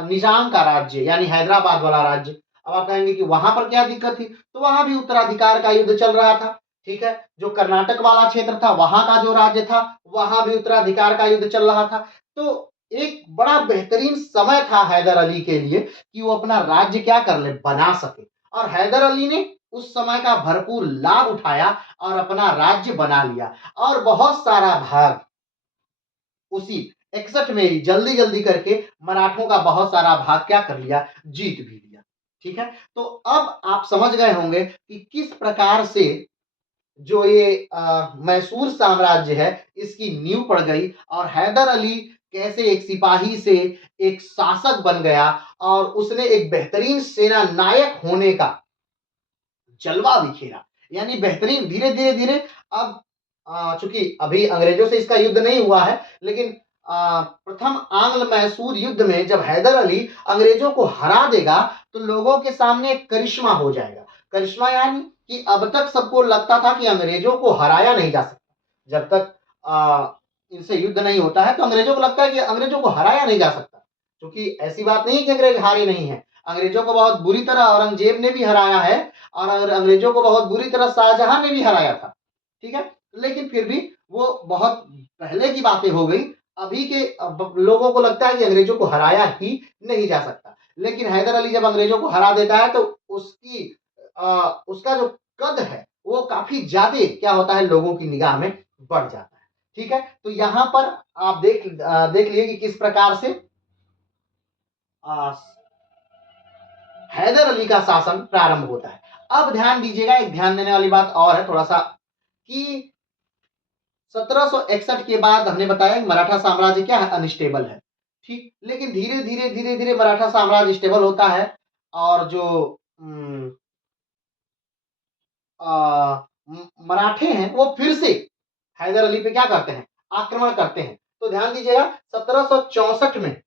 निजाम का राज्य यानी हैदराबाद वाला राज्य, अब आप कहेंगे कि वहां पर क्या दिक्कत थी, तो वहां भी उत्तराधिकार का युद्ध चल रहा था। ठीक है, जो कर्नाटक वाला क्षेत्र था, वहां का जो राज्य था, वहां भी उत्तराधिकार का युद्ध चल रहा था। तो एक बड़ा बेहतरीन समय था हैदर अली के लिए कि वो अपना राज्य क्या कर ले, बना सके। और हैदर अली ने उस समय का भरपूर लाभ उठाया और अपना राज्य बना लिया, और बहुत सारा भाग उसी 61 में ही जल्दी-जल्दी करके मराठों का बहुत सारा भाग क्या कर लिया, जीत भी लिया। ठीक है? तो अब आप समझ गए होंगे कि किस प्रकार से जो ये मैसूर साम्राज्य है, इसकी नींव पड़ गई और हैदर अली कैसे एक सिपाही से एक शासक बन गया और उसने एक बेहतरीन सेना नायक होने का जलवा बिखेरा। यानी बेहतरीन धीरे-धीरे अब चूँकि अभी अंग्रेजों से इसका युद्ध नहीं हुआ है, लेकिन प्रथम आंग्ल-मैसूर युद्ध में जब हैदर अली अंग्रेजों को हरा देगा, तो लोगों के सामने एक करिश्मा हो जाएगा। करिश्मा यानी कि अब तक सबको लगता था कि अंग्रेजों को हराया नहीं जा सकता। जब तक इनसे युद्ध नहीं होता है, तो अंग्रेजों को लगता है कि अंग्रेजों को हराया नहीं जा सकता। क्योंकि ऐसी बात नहीं है कि अंग्रेज हारे नहीं हैं। अंग्रेजों को बहुत बुरी तरह औरंगजेब ने भी हराया है और अंग्रेजों को बहुत बुरी तरह शाहजहां ने भी हराया था। ठीक है? लेकिन फिर भी वो बहुत पहले की बातें हो गई। अभी के लोगों को लगता है कि अंग्रेजों को हराया ही नहीं जा सकता। लेकिन हैदर अली जब अंग्रेजों को हरा देता है, तो उसका जो कद है, वो काफ़ी ज़्यादा क्या होता है, लोगों की निगाह में बढ़ जाता है। ठीक है? तो यहाँ पर आप देख लिए कि किस प्रकार से अ, हैदर अली का शासन प्रारंभ होता है। अब ध्यान दीजिएगा, एक ध्यान देने वाली बात और है थोड़ा-सा कि 1761 के बाद हमने बताया कि मराठा साम्राज्य क्या है, अनस्टेबल है। ठीक? लेकिन धीरे-धीरे मराठा साम्राज्य स्टेबल होता है और जो उम, मराठे हैं, वो फिर से हैदर अली पे क्या करते हैं, आक्रमण करते हैं। तो ध्यान दीजिएगा, 1764 में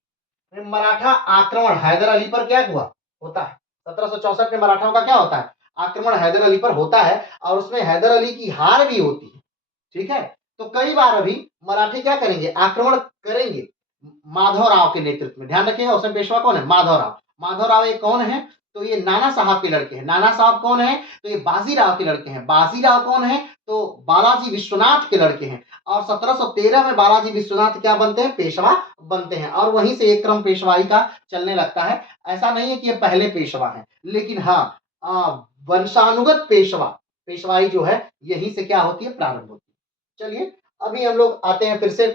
मराठा आक्रमण हैदर अली पर क्या हुआ, होता है। 1764 में मराठाओं का क्या होता है, आक्रमण हैदर अली पर होता है और उसमें हैदर अली की हार भी होती है। ठीक है? तो कई बार अभी मराठे क्या करेंगे, आक्रमण करेंगे माधवराव के नेतृत्व में। ध्यान रखिएगा, उसमें पेशवा कौन है, माधवराव। माधवराव ये कौन है, तो ये नाना साहब के लड़के हैं। नाना साहब कौन है, तो ये बाजीराव के लड़के हैं। बाजीराव कौन है, तो बालाजी विश्वनाथ के लड़के हैं। और 1713 में बालाजी विश्वनाथ क्या बनते हैं, पेशवा बनते हैं, और वहीं से एक क्रम पेशवाई का चलने लगता है। ऐसा नहीं है कि ये पहले पेशवा हैं, लेकिन हाँ, वंशानुगत पेशवाई जो है, यहीं से क्या होती है, प्रारंभ होती है। चलिए, अभी हम लोग आते हैं फिर से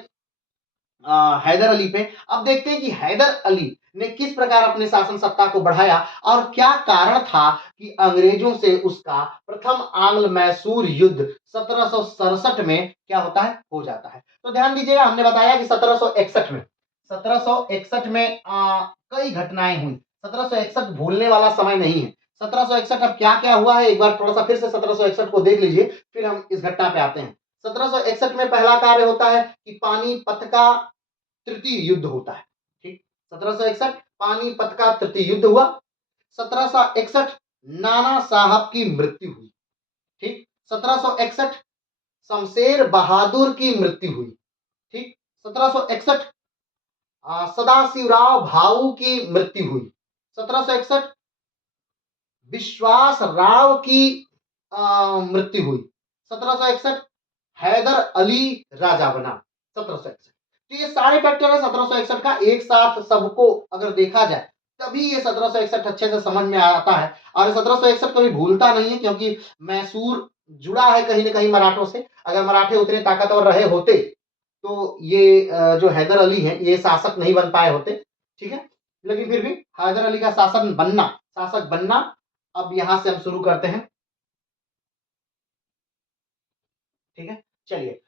हैदर अली पे। अब देखते हैं कि हैदर अली ने किस प्रकार अपने शासन सत्ता को बढ़ाया और क्या कारण था कि अंग्रेजों से उसका प्रथम आंग्ल मैसूर युद्ध 1767 में क्या होता है, हो जाता है। तो ध्यान दीजिएगा, हमने बताया कि 1761 में कई घटनाएं हुई। 1761 भूलने वाला समय नहीं है। 1761 अब क्या क्या हुआ है, एक बार थोड़ा सा फिर से 1761 को देख लीजिए, फिर हम इस घटना पे आते हैं। 1761 में पहला कार्य होता है कि पानीपत का तृतीय युद्ध होता है। ठीक, 1761 पानीपत का तृतीय युद्ध हुआ। 1761 नाना साहब की मृत्यु हुई। ठीक, 1761 शमशेर बहादुर की मृत्यु हुई। ठीक, 1761 सदाशिवराव भाऊ की मृत्यु हुई। 1761 विश्वास राव की मृत्यु हुई 1761, हैदर अली राजा बना 1761। तो ये सारे फैक्टर है 1761 का एक साथ सबको अगर देखा जाए तभी ये 1761 अच्छे से समझ में आता है। और 1761 कभी भूलता नहीं है क्योंकि मैसूर जुड़ा है कहीं ना कहीं मराठों से। अगर मराठे उतने ताकतवर रहे होते तो ये जो हैदर अली है ये शासक नहीं बन पाए होते। ठीक है, लेकिन फिर भी हैदर अली का शासक बनना अब यहां से हम शुरू करते हैं। ठीक है, चलिए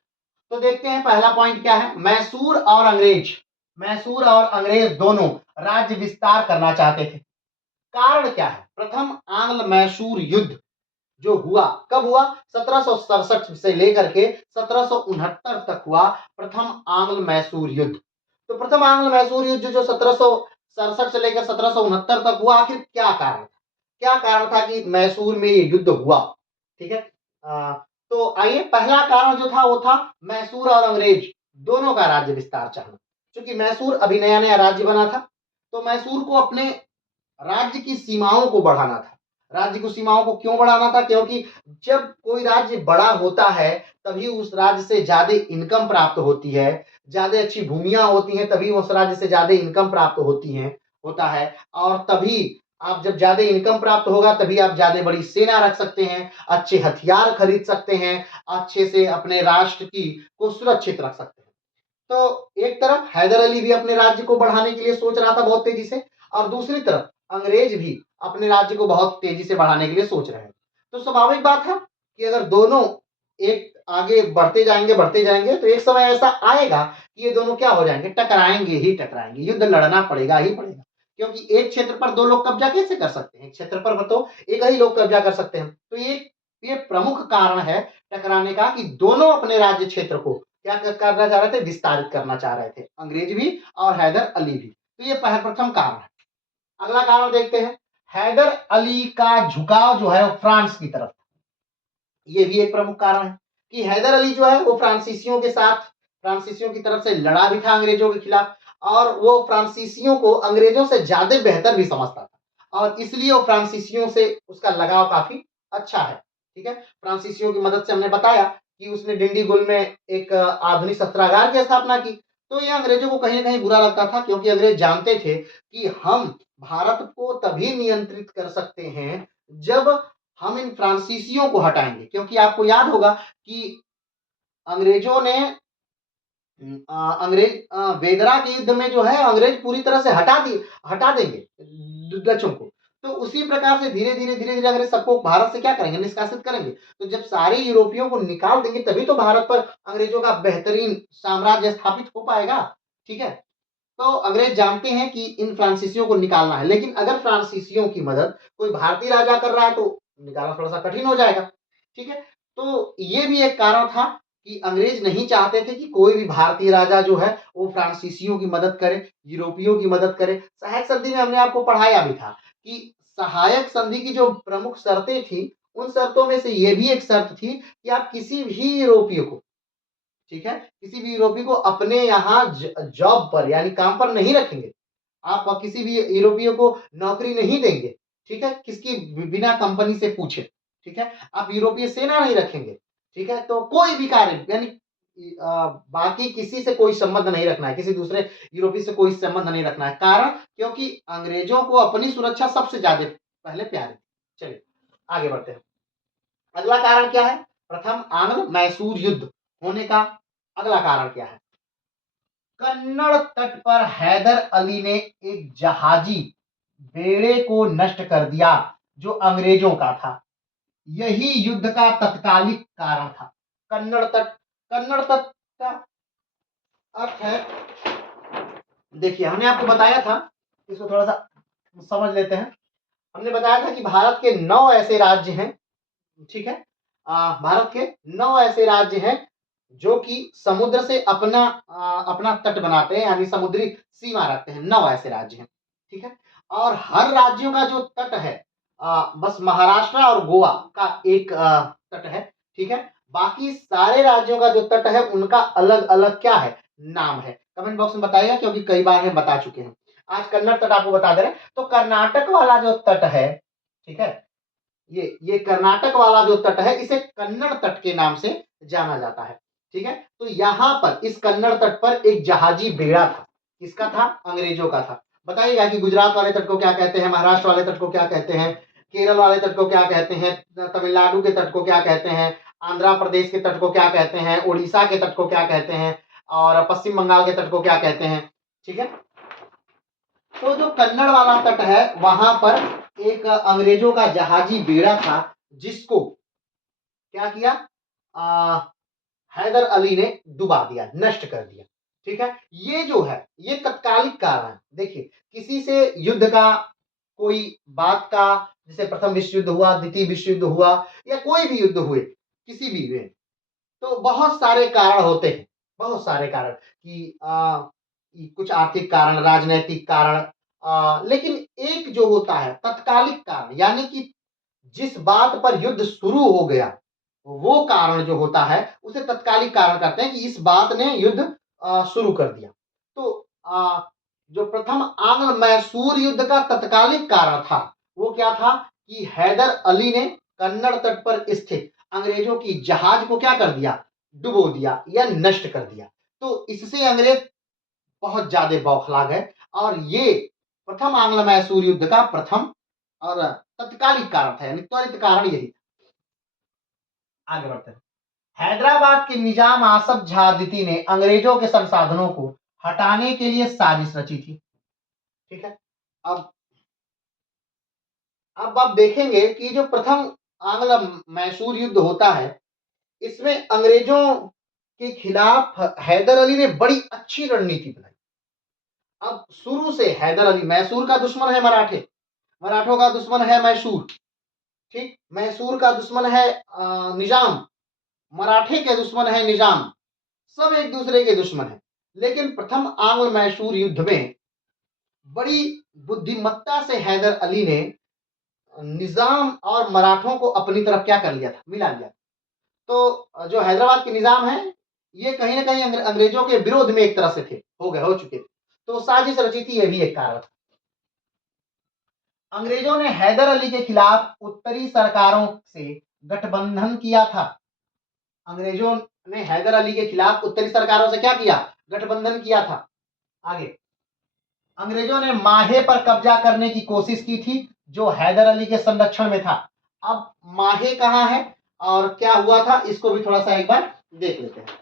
तो देखते हैं पहला पॉइंट क्या है। मैसूर और अंग्रेज दोनों राज्य विस्तार करना चाहते थे। कारण क्या है? प्रथम आंग्ल मैसूर युद्ध जो हुआ कब हुआ? 1767 से लेकर के 1769 तक हुआ प्रथम आंग्ल मैसूर युद्ध। तो प्रथम आंग्ल मैसूर युद्ध जो 1767 से लेकर 1769 तक हुआ, आखिर क्या कारण था? क्या कारण था कि मैसूर में ये युद्ध हुआ? ठीक है, तो आइए, पहला कारण जो था वो था मैसूर और अंग्रेज दोनों का राज्य विस्तार चाहना। क्योंकि मैसूर अभी नया नया राज्य बना था, तो मैसूर को अपने राज्य की सीमाओं को बढ़ाना था। राज्य की सीमाओं को क्यों बढ़ाना था? क्योंकि जब कोई राज्य बड़ा होता है तभी उस राज्य से ज्यादा इनकम प्राप्त होती है, ज्यादा अच्छी भूमियां होती हैं, तभी उस राज्य से ज्यादा इनकम प्राप्त होता है। और तभी आप जब ज्यादा इनकम प्राप्त होगा तभी आप ज्यादा बड़ी सेना रख सकते हैं, अच्छे हथियार खरीद सकते हैं, अच्छे से अपने राष्ट्र की को सुरक्षित रख सकते हैं। तो एक तरफ हैदर अली भी अपने राज्य को बढ़ाने के लिए सोच रहा था बहुत तेजी से, और दूसरी तरफ अंग्रेज भी अपने राज्य को बहुत तेजी से बढ़ाने के लिए सोच रहे हैं। तो स्वाभाविक बात है कि अगर दोनों एक आगे बढ़ते जाएंगे तो एक समय ऐसा आएगा कि ये दोनों क्या हो जाएंगे? टकराएंगे, युद्ध लड़ना पड़ेगा ही पड़ेगा। क्योंकि एक क्षेत्र पर दो लोग कब्जा कैसे कर सकते हैं? एक क्षेत्र पर तो एक ही लोग कब्जा कर सकते हैं। तो ये प्रमुख कारण है टकराने का कि दोनों अपने राज्य क्षेत्र को क्या करना चाह रहे थे? विस्तारित करना चाह रहे थे, अंग्रेज भी और हैदर अली भी। तो ये प्रथम कारण है। अगला कारण देखते हैं। हैदर अली का झुकाव जो है वो फ्रांस की तरफ, ये भी एक प्रमुख कारण है कि हैदर अली जो है वो फ्रांसीसियों की तरफ से लड़ा भी था अंग्रेजों के खिलाफ, और वो फ्रांसीसियों को अंग्रेजों से ज्यादा बेहतर भी समझता था, और इसलिए वो फ्रांसीसियों से उसका लगाव काफी अच्छा है। ठीक है, फ्रांसीसियों की मदद से हमने बताया कि उसने डिंडीगुल में एक आधुनिक शस्त्रागार की स्थापना की। तो ये अंग्रेजों को कहीं ना कहीं बुरा लगता था, क्योंकि अंग्रेज जानते थे कि हम भारत को तभी नियंत्रित कर सकते हैं जब हम इन फ्रांसीसियों को हटाएंगे। क्योंकि आपको याद होगा कि अंग्रेजों ने वेदरा के युद्ध में जो है अंग्रेज पूरी तरह से हटा देंगे डचों को। तो उसी प्रकार से धीरे धीरे अंग्रेज सबको भारत से क्या करेंगे? निष्कासित करेंगे। तो जब सारे यूरोपियों को निकाल देंगे तभी तो भारत पर अंग्रेजों का बेहतरीन साम्राज्य स्थापित हो पाएगा। ठीक है, तो अंग्रेज जानते हैं कि इन फ्रांसीसियों को निकालना है, लेकिन अगर फ्रांसीसियों की मदद कोई भारतीय राजा कर रहा है तो निकालना थोड़ा सा कठिन हो जाएगा। ठीक है, तो ये भी एक कारण था कि अंग्रेज नहीं चाहते थे कि कोई भी भारतीय राजा जो है वो फ्रांसीसियों की मदद करे, यूरोपियों की मदद करे। सहायक संधि में हमने आपको पढ़ाया भी था कि सहायक संधि की जो प्रमुख शर्तें थी, उन शर्तों में से ये भी एक शर्त थी कि आप किसी भी यूरोपीय को, ठीक है, किसी भी यूरोपीय को अपने यहाँ जॉब पर यानी काम पर नहीं रखेंगे। आप किसी भी यूरोपीय को नौकरी नहीं देंगे। ठीक है, किसकी बिना कंपनी से पूछे। ठीक है, आप यूरोपीय सेना नहीं रखेंगे। ठीक है, तो कोई भी कार्य यानी बाकी किसी से कोई संबंध नहीं रखना है, किसी दूसरे यूरोपीय से कोई संबंध नहीं रखना है। कारण क्योंकि अंग्रेजों को अपनी सुरक्षा सबसे ज्यादा पहले प्यारी थी। चलिए आगे बढ़ते हैं। अगला कारण क्या है? प्रथम आंग्ल मैसूर युद्ध होने का अगला कारण क्या है? कन्नड़ तट पर हैदर अली ने एक जहाजी बेड़े को नष्ट कर दिया जो अंग्रेजों का था। यही युद्ध का तत्कालिक कारण था। कन्नड़ तट का अर्थ है, देखिए हमने आपको बताया था, इसको थोड़ा सा समझ लेते हैं। हमने बताया था कि भारत के 9 ऐसे राज्य हैं। ठीक है, भारत के 9 ऐसे राज्य हैं जो कि समुद्र से अपना तट बनाते हैं, यानी समुद्री सीमा रखते हैं। 9 ऐसे राज्य हैं। ठीक है, और हर राज्यों का जो तट है, बस महाराष्ट्र और गोवा का एक तट है। ठीक है, बाकी सारे राज्यों का जो तट है उनका अलग अलग क्या है? नाम है। कमेंट बॉक्स में बताइएगा, क्योंकि कई बार हम बता चुके हैं। आज कन्नड़ तट आपको बता दे रहे हैं। तो कर्नाटक वाला जो तट है, ठीक है, ये कर्नाटक वाला जो तट है इसे कन्नड़ तट के नाम से जाना जाता है। ठीक है, तो यहाँ पर इस कन्नड़ तट पर एक जहाजी बेड़ा था। किसका था? अंग्रेजों का था। बताइएगा कि गुजरात वाले तट को क्या कहते हैं, महाराष्ट्र वाले तट को क्या कहते हैं, केरल वाले तट को क्या कहते हैं, तमिलनाडु के तट को क्या कहते हैं, आंध्र प्रदेश के तट को क्या कहते हैं, उड़ीसा के तट को क्या कहते हैं, और पश्चिम बंगाल के तट को क्या कहते हैं। ठीक है, तो जो कन्नड़ वाला तट है वहां पर एक अंग्रेजों का जहाजी बेड़ा था, जिसको क्या किया, हैदर अली ने डुबा दिया, नष्ट कर दिया। ठीक है, ये जो है ये तत्कालिक कारण है। देखिए, किसी से युद्ध का, कोई बात का, जैसे प्रथम विश्व युद्ध हुआ, द्वितीय विश्व युद्ध हुआ, या कोई भी युद्ध हुए किसी भी में, तो बहुत सारे कारण होते हैं, बहुत सारे कारण कि कुछ आर्थिक कारण, राजनैतिक कारण, लेकिन एक जो होता है तत्कालिक कारण, यानी कि जिस बात पर युद्ध शुरू हो गया, वो कारण जो होता है उसे तत्कालिक कारण कहते हैं कि इस बात ने युद्ध शुरू कर दिया। तो जो प्रथम आंग्ल मैसूर युद्ध का तत्कालिक कारण था वो क्या था कि हैदर अली ने कन्नड़ तट पर स्थित अंग्रेजों की जहाज को क्या कर दिया, डुबो दिया या नष्ट कर दिया। तो इससे अंग्रेज बहुत ज्यादा बौखला गए, और ये प्रथम आंग्ल मैसूर युद्ध का प्रथम और तत्कालिक कारण था, यानी त्वरित कारण यही था। आगे बढ़ते हैं। हैदराबाद के निजाम आसफ झा द्वितीय ने अंग्रेजों के संसाधनों को हटाने के लिए साजिश रची थी। ठीक है, अब आप देखेंगे कि जो प्रथम आंग्ल मैसूर युद्ध होता है, इसमें अंग्रेजों के खिलाफ हैदर अली ने बड़ी अच्छी रणनीति बनाई। अब शुरू से हैदर अली, मैसूर का दुश्मन है मराठे, मराठों का दुश्मन है मैसूर, ठीक, मैसूर का दुश्मन है निजाम, मराठे के दुश्मन है निजाम, सब एक दूसरे के दुश्मन है। लेकिन प्रथम आंग्ल मैसूर युद्ध में बड़ी बुद्धिमत्ता से हैदर अली ने निजाम और मराठों को अपनी तरफ क्या कर लिया था, मिला लिया। तो जो हैदराबाद के निजाम है ये कहीं ना कहीं अंग्रेजों के विरोध में एक तरह से थे, हो चुके थे, तो साजिश रची थी, ये भी एक कारण था। अंग्रेजों ने हैदर अली के खिलाफ उत्तरी सरकारों से गठबंधन किया था। अंग्रेजों ने हैदर अली के खिलाफ उत्तरी सरकारों से क्या किया, गठबंधन किया था। आगे, अंग्रेजों ने माहे पर कब्जा करने की कोशिश की थी, जो हैदर अली के संरक्षण में था। अब माहे कहां है और क्या हुआ था, इसको भी थोड़ा सा एक बार देख लेते हैं।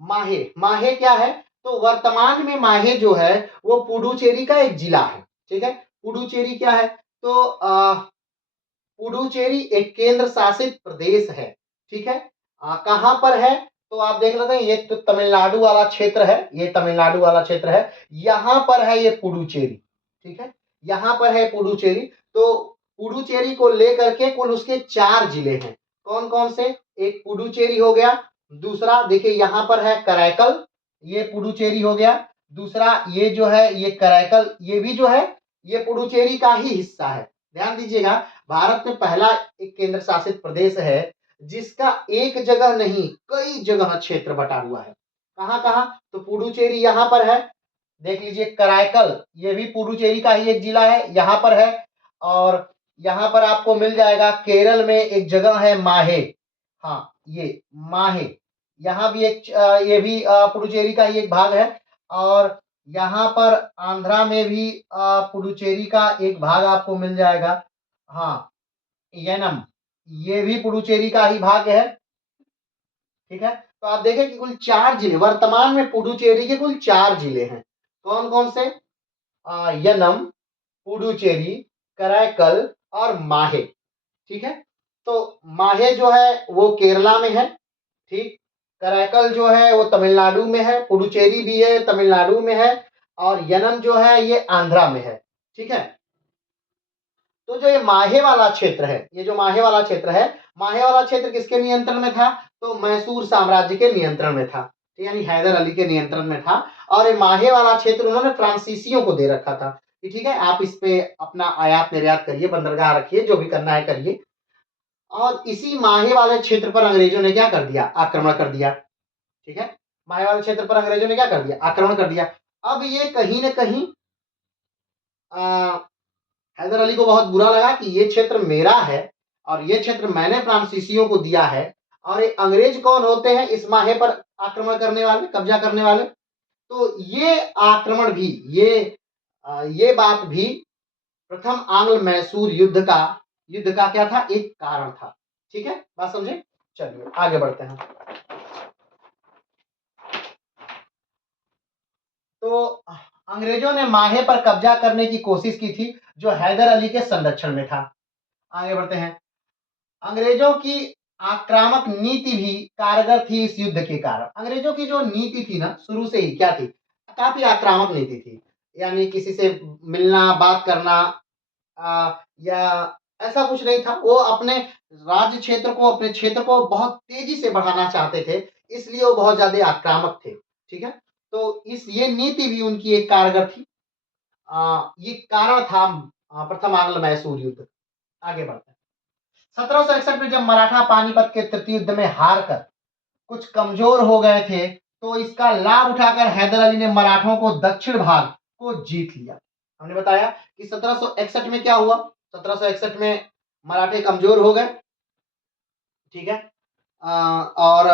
माहे, माहे क्या है, तो वर्तमान में माहे जो है वो पुडुचेरी का एक जिला है। ठीक है, पुडुचेरी क्या है, तो पुडुचेरी एक केंद्र शासित प्रदेश है। ठीक है, कहां पर है, तो आप देख लेते हैं, ये तो तमिलनाडु वाला क्षेत्र है, ये तमिलनाडु वाला क्षेत्र है, यहां पर है ये पुडुचेरी। ठीक है, यहां पर है पुडुचेरी। तो पुडुचेरी को लेकर के कुल उसके 4 जिले हैं। कौन कौन से, एक पुडुचेरी हो गया, दूसरा देखिए यहां पर है कराईकल, ये पुडुचेरी हो गया, दूसरा ये जो है ये कराईकल, ये भी जो है ये पुडुचेरी का ही हिस्सा है। ध्यान दीजिएगा, भारत में पहला एक केंद्र शासित प्रदेश है जिसका एक जगह नहीं कई जगह क्षेत्र बटा हुआ है। कहां कहां, तो पुडुचेरी यहां पर है, देख लीजिए कराईकल, ये भी पुडुचेरी का ही एक जिला है, यहां पर है। और यहां पर आपको मिल जाएगा केरल में एक जगह है माहे, हाँ ये माहे, यहाँ भी एक ये भी पुडुचेरी का ही एक भाग है। और यहाँ पर आंध्रा में भी पुडुचेरी का एक भाग आपको मिल जाएगा, हाँ यनम, ये भी पुडुचेरी का ही भाग है। ठीक है, तो आप देखें कि कुल 4 जिले वर्तमान में पुडुचेरी के कुल 4 जिले हैं। कौन कौन से, यनम, पुडुचेरी, कराईकल और माहे। ठीक है, तो माहे जो है वो केरला में है, ठीक, कराईकल जो है वो तमिलनाडु में है, पुडुचेरी भी है तमिलनाडु में है, और यनम जो है ये आंध्रा में है। ठीक है, तो जो ये माहे वाला क्षेत्र है, ये जो माहे वाला क्षेत्र है, माहे वाला क्षेत्र किसके नियंत्रण में था, तो मैसूर साम्राज्य के नियंत्रण में था, यानी हैदर अली के नियंत्रण में था। और ये माहे वाला क्षेत्र उन्होंने फ्रांसीसियों को दे रखा था कि ठीक है आप इस पे अपना आयात निर्यात करिए, बंदरगाह रखिए, जो भी करना है करिए। और इसी माहे वाले क्षेत्र पर अंग्रेजों ने क्या कर दिया, आक्रमण कर दिया। ठीक है, माहे वाले क्षेत्र पर अंग्रेजों ने क्या कर दिया, आक्रमण कर दिया। अब ये कहीं न कहीं हैदर अली को बहुत बुरा लगा कि ये क्षेत्र मेरा है और ये क्षेत्र मैंने फ्रांसीसियों को दिया है, और ये अंग्रेज कौन होते हैं इस माहे पर आक्रमण करने वाले, कब्जा करने वाले। तो ये आक्रमण भी, ये बात भी प्रथम आंग्ल मैसूर युद्ध का क्या था, एक कारण था। ठीक है, बात समझे? चलिए आगे बढ़ते हैं। तो अंग्रेजों ने माहे पर कब्जा करने की कोशिश की थी, जो हैदर अली के संरक्षण में था। आगे बढ़ते हैं। अंग्रेजों की आक्रामक नीति भी कारगर थी इस युद्ध के कारण। अंग्रेजों की जो नीति थी ना, शुरू से ही क्या थी, काफी आक्रामक नीति थी। यानी किसी से मिलना, बात करना, या ऐसा कुछ नहीं था। वो अपने राज्य क्षेत्र को, अपने क्षेत्र को बहुत तेजी से बढ़ाना चाहते थे, इसलिए वो बहुत ज्यादा आक्रामक थे। ठीक है, तो इस ये नीति भी उनकी एक कारगर थी। ये कारण था प्रथम आंग्ल मैसूर युद्ध। आगे बढ़ते हैं। 1761 में जब मराठा पानीपत के तृतीय युद्ध में हार कर कुछ कमजोर हो गए थे, तो इसका लाभ उठाकर हैदर अली ने मराठों को दक्षिण भाग को जीत लिया। हमने बताया कि 1761 में क्या हुआ, 1761 में मराठे कमजोर हो गए। ठीक है, और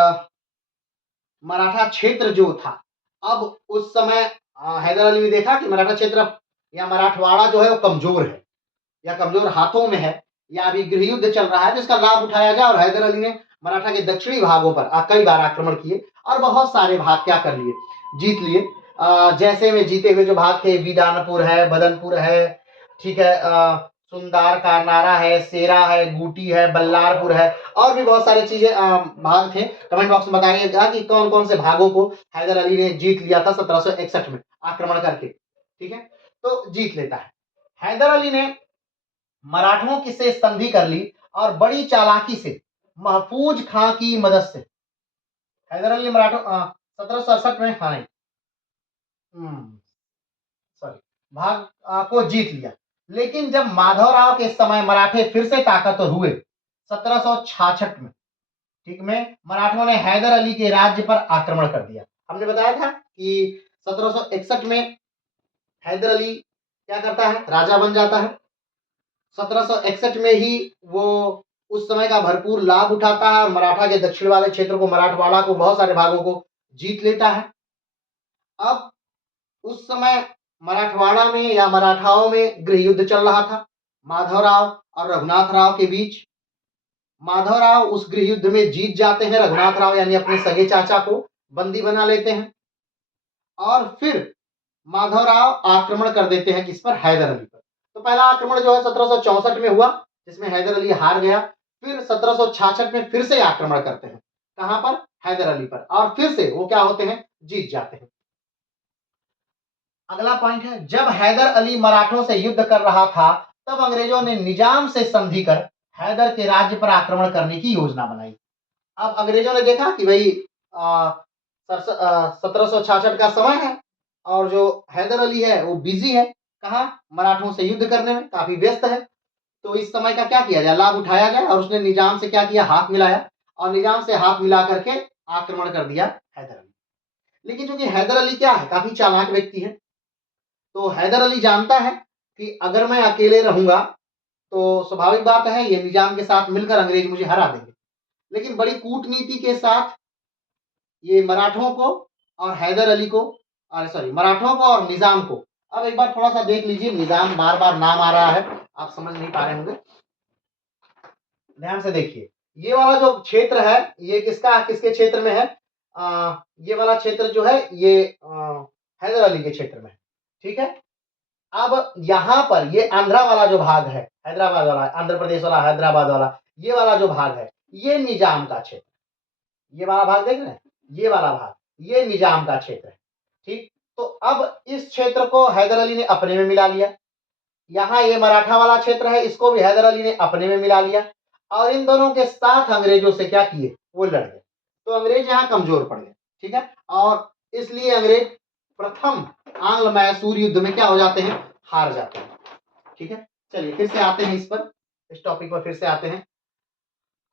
मराठा क्षेत्र जो था, अब उस समय हैदर अली ने देखा कि मराठा क्षेत्र या मराठवाड़ा जो है वो कमजोर है, या कमजोर हाथों में है, या अभी गृह युद्ध चल रहा है, जिसका लाभ उठाया जाए। और हैदर अली ने मराठा के दक्षिणी भागों पर कई बार आक्रमण किए और बहुत सारे भाग क्या कर लिए, जीत लिए। जैसे में जीते हुए जो भाग थे, वीडानपुर है, बदनपुर है, ठीक है, सुंदार कारनारा है, सेरा है, गुटी है, बल्लारपुर है, और भी बहुत सारी चीजें भाग थे। कमेंट बॉक्स में बताइएगा कि कौन कौन से भागों को हैदर अली ने जीत लिया था 1761 में आक्रमण करके। ठीक है, तो जीत लेता है। हैदर अली ने मराठों की से संधि कर ली और बड़ी चालाकी से महफूज खां की मदद से हैदर अली ने मराठों 1767 में, हाँ सॉरी, भाग को जीत लिया। लेकिन जब माधवराव के समय मराठे फिर से ताकतवर हुए 1766 में, ठीक में, मराठों ने हैदर अली के राज्य पर आक्रमण कर दिया। हमने बताया था कि 1761 में हैदर अली क्या करता है, राजा बन जाता है। 1761 में ही वो उस समय का भरपूर लाभ उठाता है और मराठा के दक्षिण वाले क्षेत्र को, मराठवाड़ा को, बहुत सारे भागों को जीत लेता है। अब उस समय मराठवाड़ा में या मराठाओं में गृह युद्ध चल रहा था माधवराव और रघुनाथ राव के बीच। माधवराव उस गृह युद्ध में जीत जाते हैं, रघुनाथ राव यानी अपने सगे चाचा को बंदी बना लेते हैं, और फिर माधवराव आक्रमण कर देते हैं किस पर, हैदर अली पर। तो पहला आक्रमण जो है 1764 में हुआ, जिसमें हैदर अली हार गया। फिर 1766 में फिर से आक्रमण करते हैं, कहां पर, हैदर अली पर, और फिर से वो क्या होते हैं, जीत जाते हैं। अगला पॉइंट है, जब हैदर अली मराठों से युद्ध कर रहा था, तब अंग्रेजों ने निजाम से संधि कर हैदर के राज्य पर आक्रमण करने की योजना बनाई। अब अंग्रेजों ने देखा कि भाई 1766 का समय है और जो हैदर अली है वो बिजी है, कहा, मराठों से युद्ध करने में काफी व्यस्त है। तो इस समय का क्या किया जाए, लाभ उठाया जाए, और उसने निजाम से क्या किया, हाथ मिलाया, और निजाम से हाथ मिला करके आक्रमण कर दिया हैदर अली। लेकिन चूंकि हैदर अली क्या है, काफी चालाक व्यक्ति है, तो हैदर अली जानता है कि अगर मैं अकेले रहूंगा तो स्वाभाविक बात है ये निजाम के साथ मिलकर अंग्रेज मुझे हरा देंगे। लेकिन बड़ी कूटनीति के साथ ये मराठों को और हैदर अली को, अरे सॉरी, मराठों को और निजाम को, अब एक बार थोड़ा सा देख लीजिए, निजाम बार बार नाम आ रहा है, आप समझ नहीं पा रहे होंगे, ध्यान से देखिए। ये वाला जो क्षेत्र है ये किसका, किसके क्षेत्र में है, ये वाला क्षेत्र जो है ये हैदर अली के क्षेत्र में है। ठीक है, अब यहाँ पर ये आंध्रा वाला जो भाग है, हैदराबाद वाला, आंध्र प्रदेश वाला, हैदराबाद वाला, ये वाला जो भाग है ये निजाम का क्षेत्र, ये वाला भाग देख रहे हैं, ये वाला भाग ये निजाम का क्षेत्र है। ठीक, तो अब इस क्षेत्र को हैदर अली ने अपने में मिला लिया। यहाँ ये मराठा वाला क्षेत्र है, इसको भी हैदर अली ने अपने में मिला लिया, और इन दोनों के साथ अंग्रेजों से क्या किए, वो लड़ गए। तो अंग्रेज यहाँ कमजोर पड़ गए। ठीक है, और इसलिए अंग्रेज प्रथम आंग्ल मैसूर युद्ध में क्या हो जाते हैं, हार जाते हैं। ठीक है, चलिए फिर से आते हैं इस पर, इस टॉपिक पर फिर से आते हैं।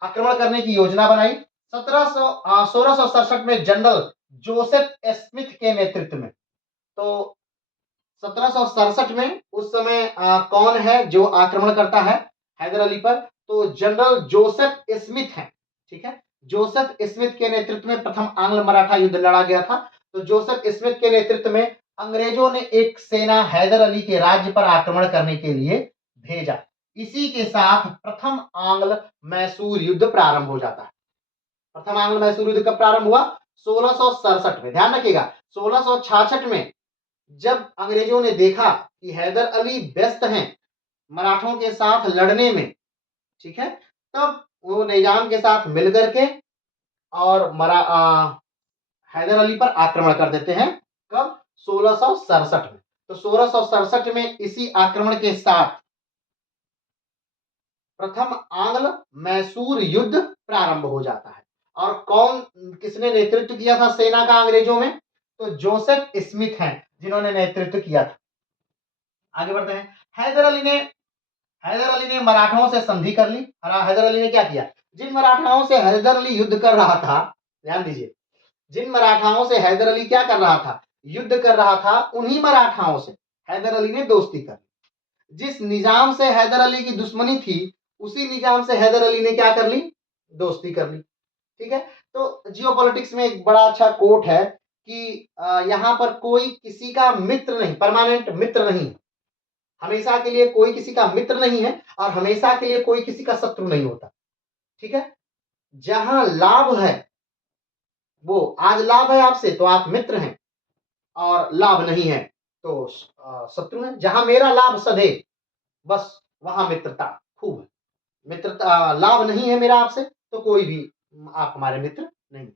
आक्रमण करने की योजना बनाई। 1667 में जनरल जोसेफ स्मिथ के नेतृत्व में। तो 1767 में उस समय कौन है जो आक्रमण करता है हैदर अली पर? तो जनरल जोसेफ स्मिथ है। ठीक है, जोसेफ स्मिथ के नेतृत्व में प्रथम आंग्ल मराठा युद्ध लड़ा गया था। तो जोसेफ स्मिथ के नेतृत्व में अंग्रेजों ने एक सेना हैदर अली के राज्य पर आक्रमण करने के लिए भेजा। इसी के साथ प्रथम आंग्ल मैसूर युद्ध प्रारंभ हो जाता है। प्रथम आंग्ल मैसूर युद्ध कब प्रारंभ हुआ? 1667 में। ध्यान रखिएगा, 1666 में जब अंग्रेजों ने देखा कि हैदर अली व्यस्त हैं मराठों के साथ लड़ने में, ठीक है, तब वो निजाम के साथ मिलकर के और हैदर अली पर आक्रमण कर देते हैं। कब? 1667 में। तो 1667 में इसी आक्रमण के साथ प्रथम आंग्ल मैसूर युद्ध प्रारंभ हो जाता है। और कौन, किसने नेतृत्व किया था सेना का अंग्रेजों में? तो जोसेफ स्मिथ हैं जिन्होंने नेतृत्व किया था। आगे बढ़ते हैं। हैदर अली ने मराठाओं से संधि कर ली। हैदर अली ने क्या किया? जिन मराठाओं से हैदर अली युद्ध कर रहा था, ध्यान दीजिए, जिन मराठाओं से हैदर अली क्या कर रहा था? युद्ध कर रहा था, उन्हीं मराठाओं से हैदर अली ने दोस्ती कर ली। जिस निजाम से हैदर अली की दुश्मनी थी, उसी निजाम से हैदर अली ने क्या कर ली? दोस्ती कर ली। ठीक है, तो जियोपॉलिटिक्स में एक बड़ा अच्छा कोट है कि यहाँ पर कोई किसी का मित्र नहीं, परमानेंट मित्र नहीं, हमेशा के लिए कोई किसी का मित्र नहीं है और हमेशा के लिए कोई किसी का शत्रु नहीं होता। ठीक है, जहां लाभ है, वो आज लाभ है आपसे तो आप मित्र हैं, और लाभ नहीं है तो शत्रु है। जहां मेरा लाभ सधे, बस वहां मित्रता खूब है। मित्रता, लाभ नहीं है मेरा आपसे तो कोई भी आप हमारे मित्र नहीं।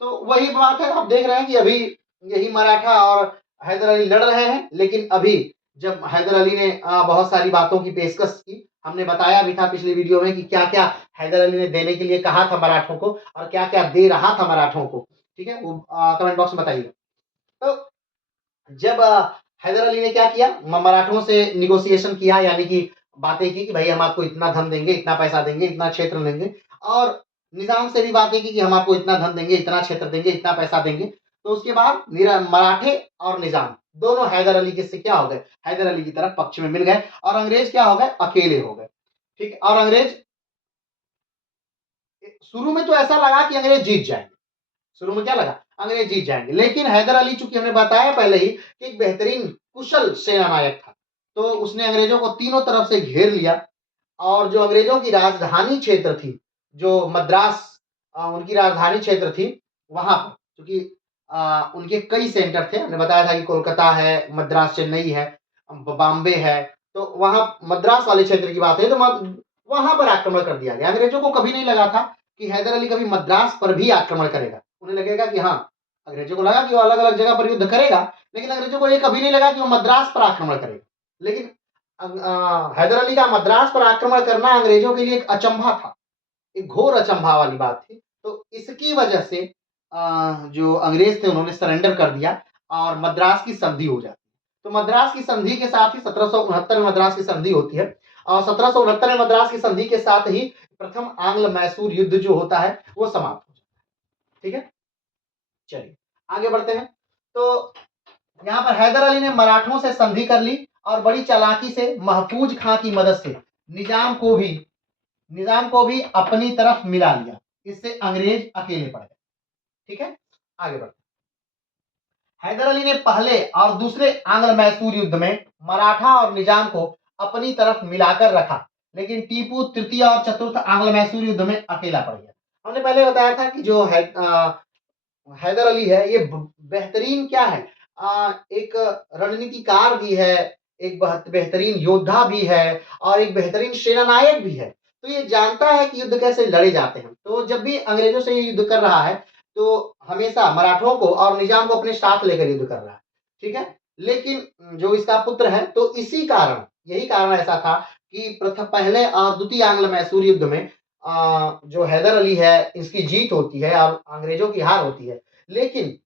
तो वही बात है, आप देख रहे हैं कि अभी यही मराठा और हैदर अली लड़ रहे हैं, लेकिन अभी जब हैदर अली ने बहुत सारी बातों की पेशकश की, हमने बताया भी था पिछली वीडियो में कि क्या क्या हैदर अली ने देने के लिए कहा था मराठों को और क्या क्या दे रहा था मराठों को। ठीक है, वो कमेंट बॉक्स में बताइए। तो जब हैदर अली ने क्या किया, मराठों से निगोशिएशन किया, यानी कि बातें की कि भाई हम आपको इतना धन देंगे, इतना पैसा देंगे, इतना क्षेत्र देंगे, और निजाम से भी बातें की कि हम आपको इतना धन देंगे, इतना क्षेत्र देंगे, इतना पैसा देंगे। तो उसके बाद मराठे और निजाम दोनों हैदर अली के से क्या हो गए? हैदर अली की तरफ पक्ष में मिल गए और अंग्रेज क्या हो गए? अकेले हो गए। ठीक, और अंग्रेज शुरू में तो ऐसा लगा कि अंग्रेज जीत जाएंगे। शुरू में क्या लगा? अंग्रेज जीत जाएंगे, लेकिन हैदर अली, चूंकि हमने बताया पहले ही कि एक बेहतरीन कुशल सेनानायक था, तो उसने अंग्रेजों को तीनों तरफ से घेर लिया। और जो अंग्रेजों की राजधानी क्षेत्र थी, जो मद्रास उनकी राजधानी क्षेत्र थी, वहां पर क्योंकि उनके कई सेंटर थे, हमने बताया था कि कोलकाता है, मद्रास, चेन्नई है, बॉम्बे है, तो वहां मद्रास वाले क्षेत्र की बात है, तो वहां पर आक्रमण कर दिया गया। अंग्रेजों को कभी नहीं लगा था कि हैदर अली कभी मद्रास पर भी आक्रमण करेगा। उन्हें लगेगा कि हाँ, अंग्रेजों को लगा कि वो अलग अलग जगह पर युद्ध करेगा, लेकिन अंग्रेजों को ये कभी नहीं लगा कि वो मद्रास पर आक्रमण करेगा। लेकिन हैदर अली का मद्रास पर आक्रमण करना अंग्रेजों के लिए एक अचंभा था, एक घोर अचंभा वाली बात थी। तो इसकी वजह से जो अंग्रेज थे उन्होंने सरेंडर कर दिया और मद्रास की संधि हो जाती है। तो मद्रास की संधि के साथ ही 1769 में मद्रास की संधि होती है और 1769 में मद्रास की संधि के साथ ही प्रथम आंग्ल मैसूर युद्ध जो होता है वो समाप्त हो जाता है। ठीक है, चलिए आगे बढ़ते हैं। तो यहाँ पर हैदर अली ने मराठों से संधि कर ली और बड़ी चालाकी से महफूज खां की मदद से निजाम को भी अपनी तरफ मिला लिया। इससे अंग्रेज अकेले पड़ गए। ठीक है, आगे बढ़ते। हैदर अली ने पहले और दूसरे आंग्ल मैसूर युद्ध में मराठा और निजाम को अपनी तरफ मिलाकर रखा, लेकिन टीपू तृतीय और चतुर्थ आंग्ल मैसूर युद्ध में अकेला पड़ गया। हमने पहले बताया था कि जो हैदर अली है, ये बेहतरीन क्या है, एक रणनीतिकार भी है, एक बेहतरीन योद्धा भी है और एक बेहतरीन सेनानायक भी है। तो ये जानता है कि युद्ध कैसे लड़े जाते हैं। तो जब भी अंग्रेजों से ये युद्ध कर रहा है तो हमेशा मराठों को और निजाम को अपने साथ लेकर युद्ध कर रहा है। ठीक है, लेकिन जो इसका पुत्र है, तो इसी कारण, यही कारण ऐसा था कि प्रथम, पहले और द्वितीय आंग्ल मैसूर युद्ध में जो हैदर अली है, इसकी जीत होती है और अंग्रेजों की हार होती है। लेकिन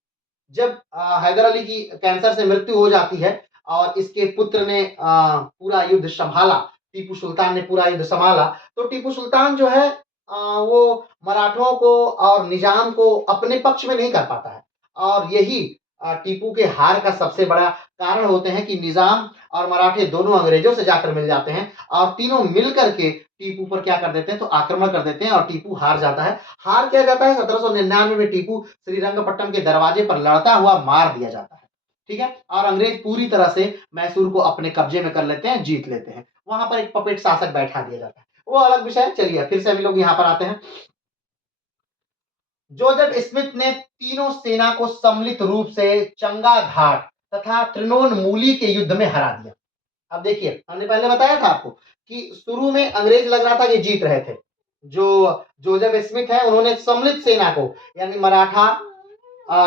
जब हैदर अली की कैंसर से मृत्यु हो जाती है और इसके पुत्र ने पूरा युद्ध संभाला, टीपू सुल्तान ने पूरा युद्ध संभाला, तो टीपू सुल्तान जो है वो मराठों को और निजाम को अपने पक्ष में नहीं कर पाता है और यही टीपू के हार का सबसे बड़ा कारण होते हैं कि निजाम और मराठे दोनों अंग्रेजों से जाकर मिल जाते हैं और तीनों मिल करके टीपू पर क्या कर देते हैं, तो आक्रमण कर देते हैं और टीपू हार जाता है। हार क्या जाता है, 1799 में टीपू श्रीरंगपट्टनम के दरवाजे पर लड़ता हुआ मार दिया जाता है। ठीक है, और अंग्रेज पूरी तरह से मैसूर को अपने कब्जे में कर लेते हैं, जीत लेते हैं। वहां पर एक पपेट शासक बैठा दिया जाता है, वो अलग विषय है। चलिए फिर से हम लोग यहाँ पर आते हैं। जोसेफ स्मिथ ने तीनों सेना को सम्मिलित रूप से चंगा घाट तथा त्रिनोनमूली के युद्ध में हरा दिया। अब देखिए, हमने पहले बताया था आपको कि शुरू में अंग्रेज लग रहा था कि जीत रहे थे। जो जोसेफ स्मिथ है, उन्होंने सम्मिलित सेना को यानी मराठा,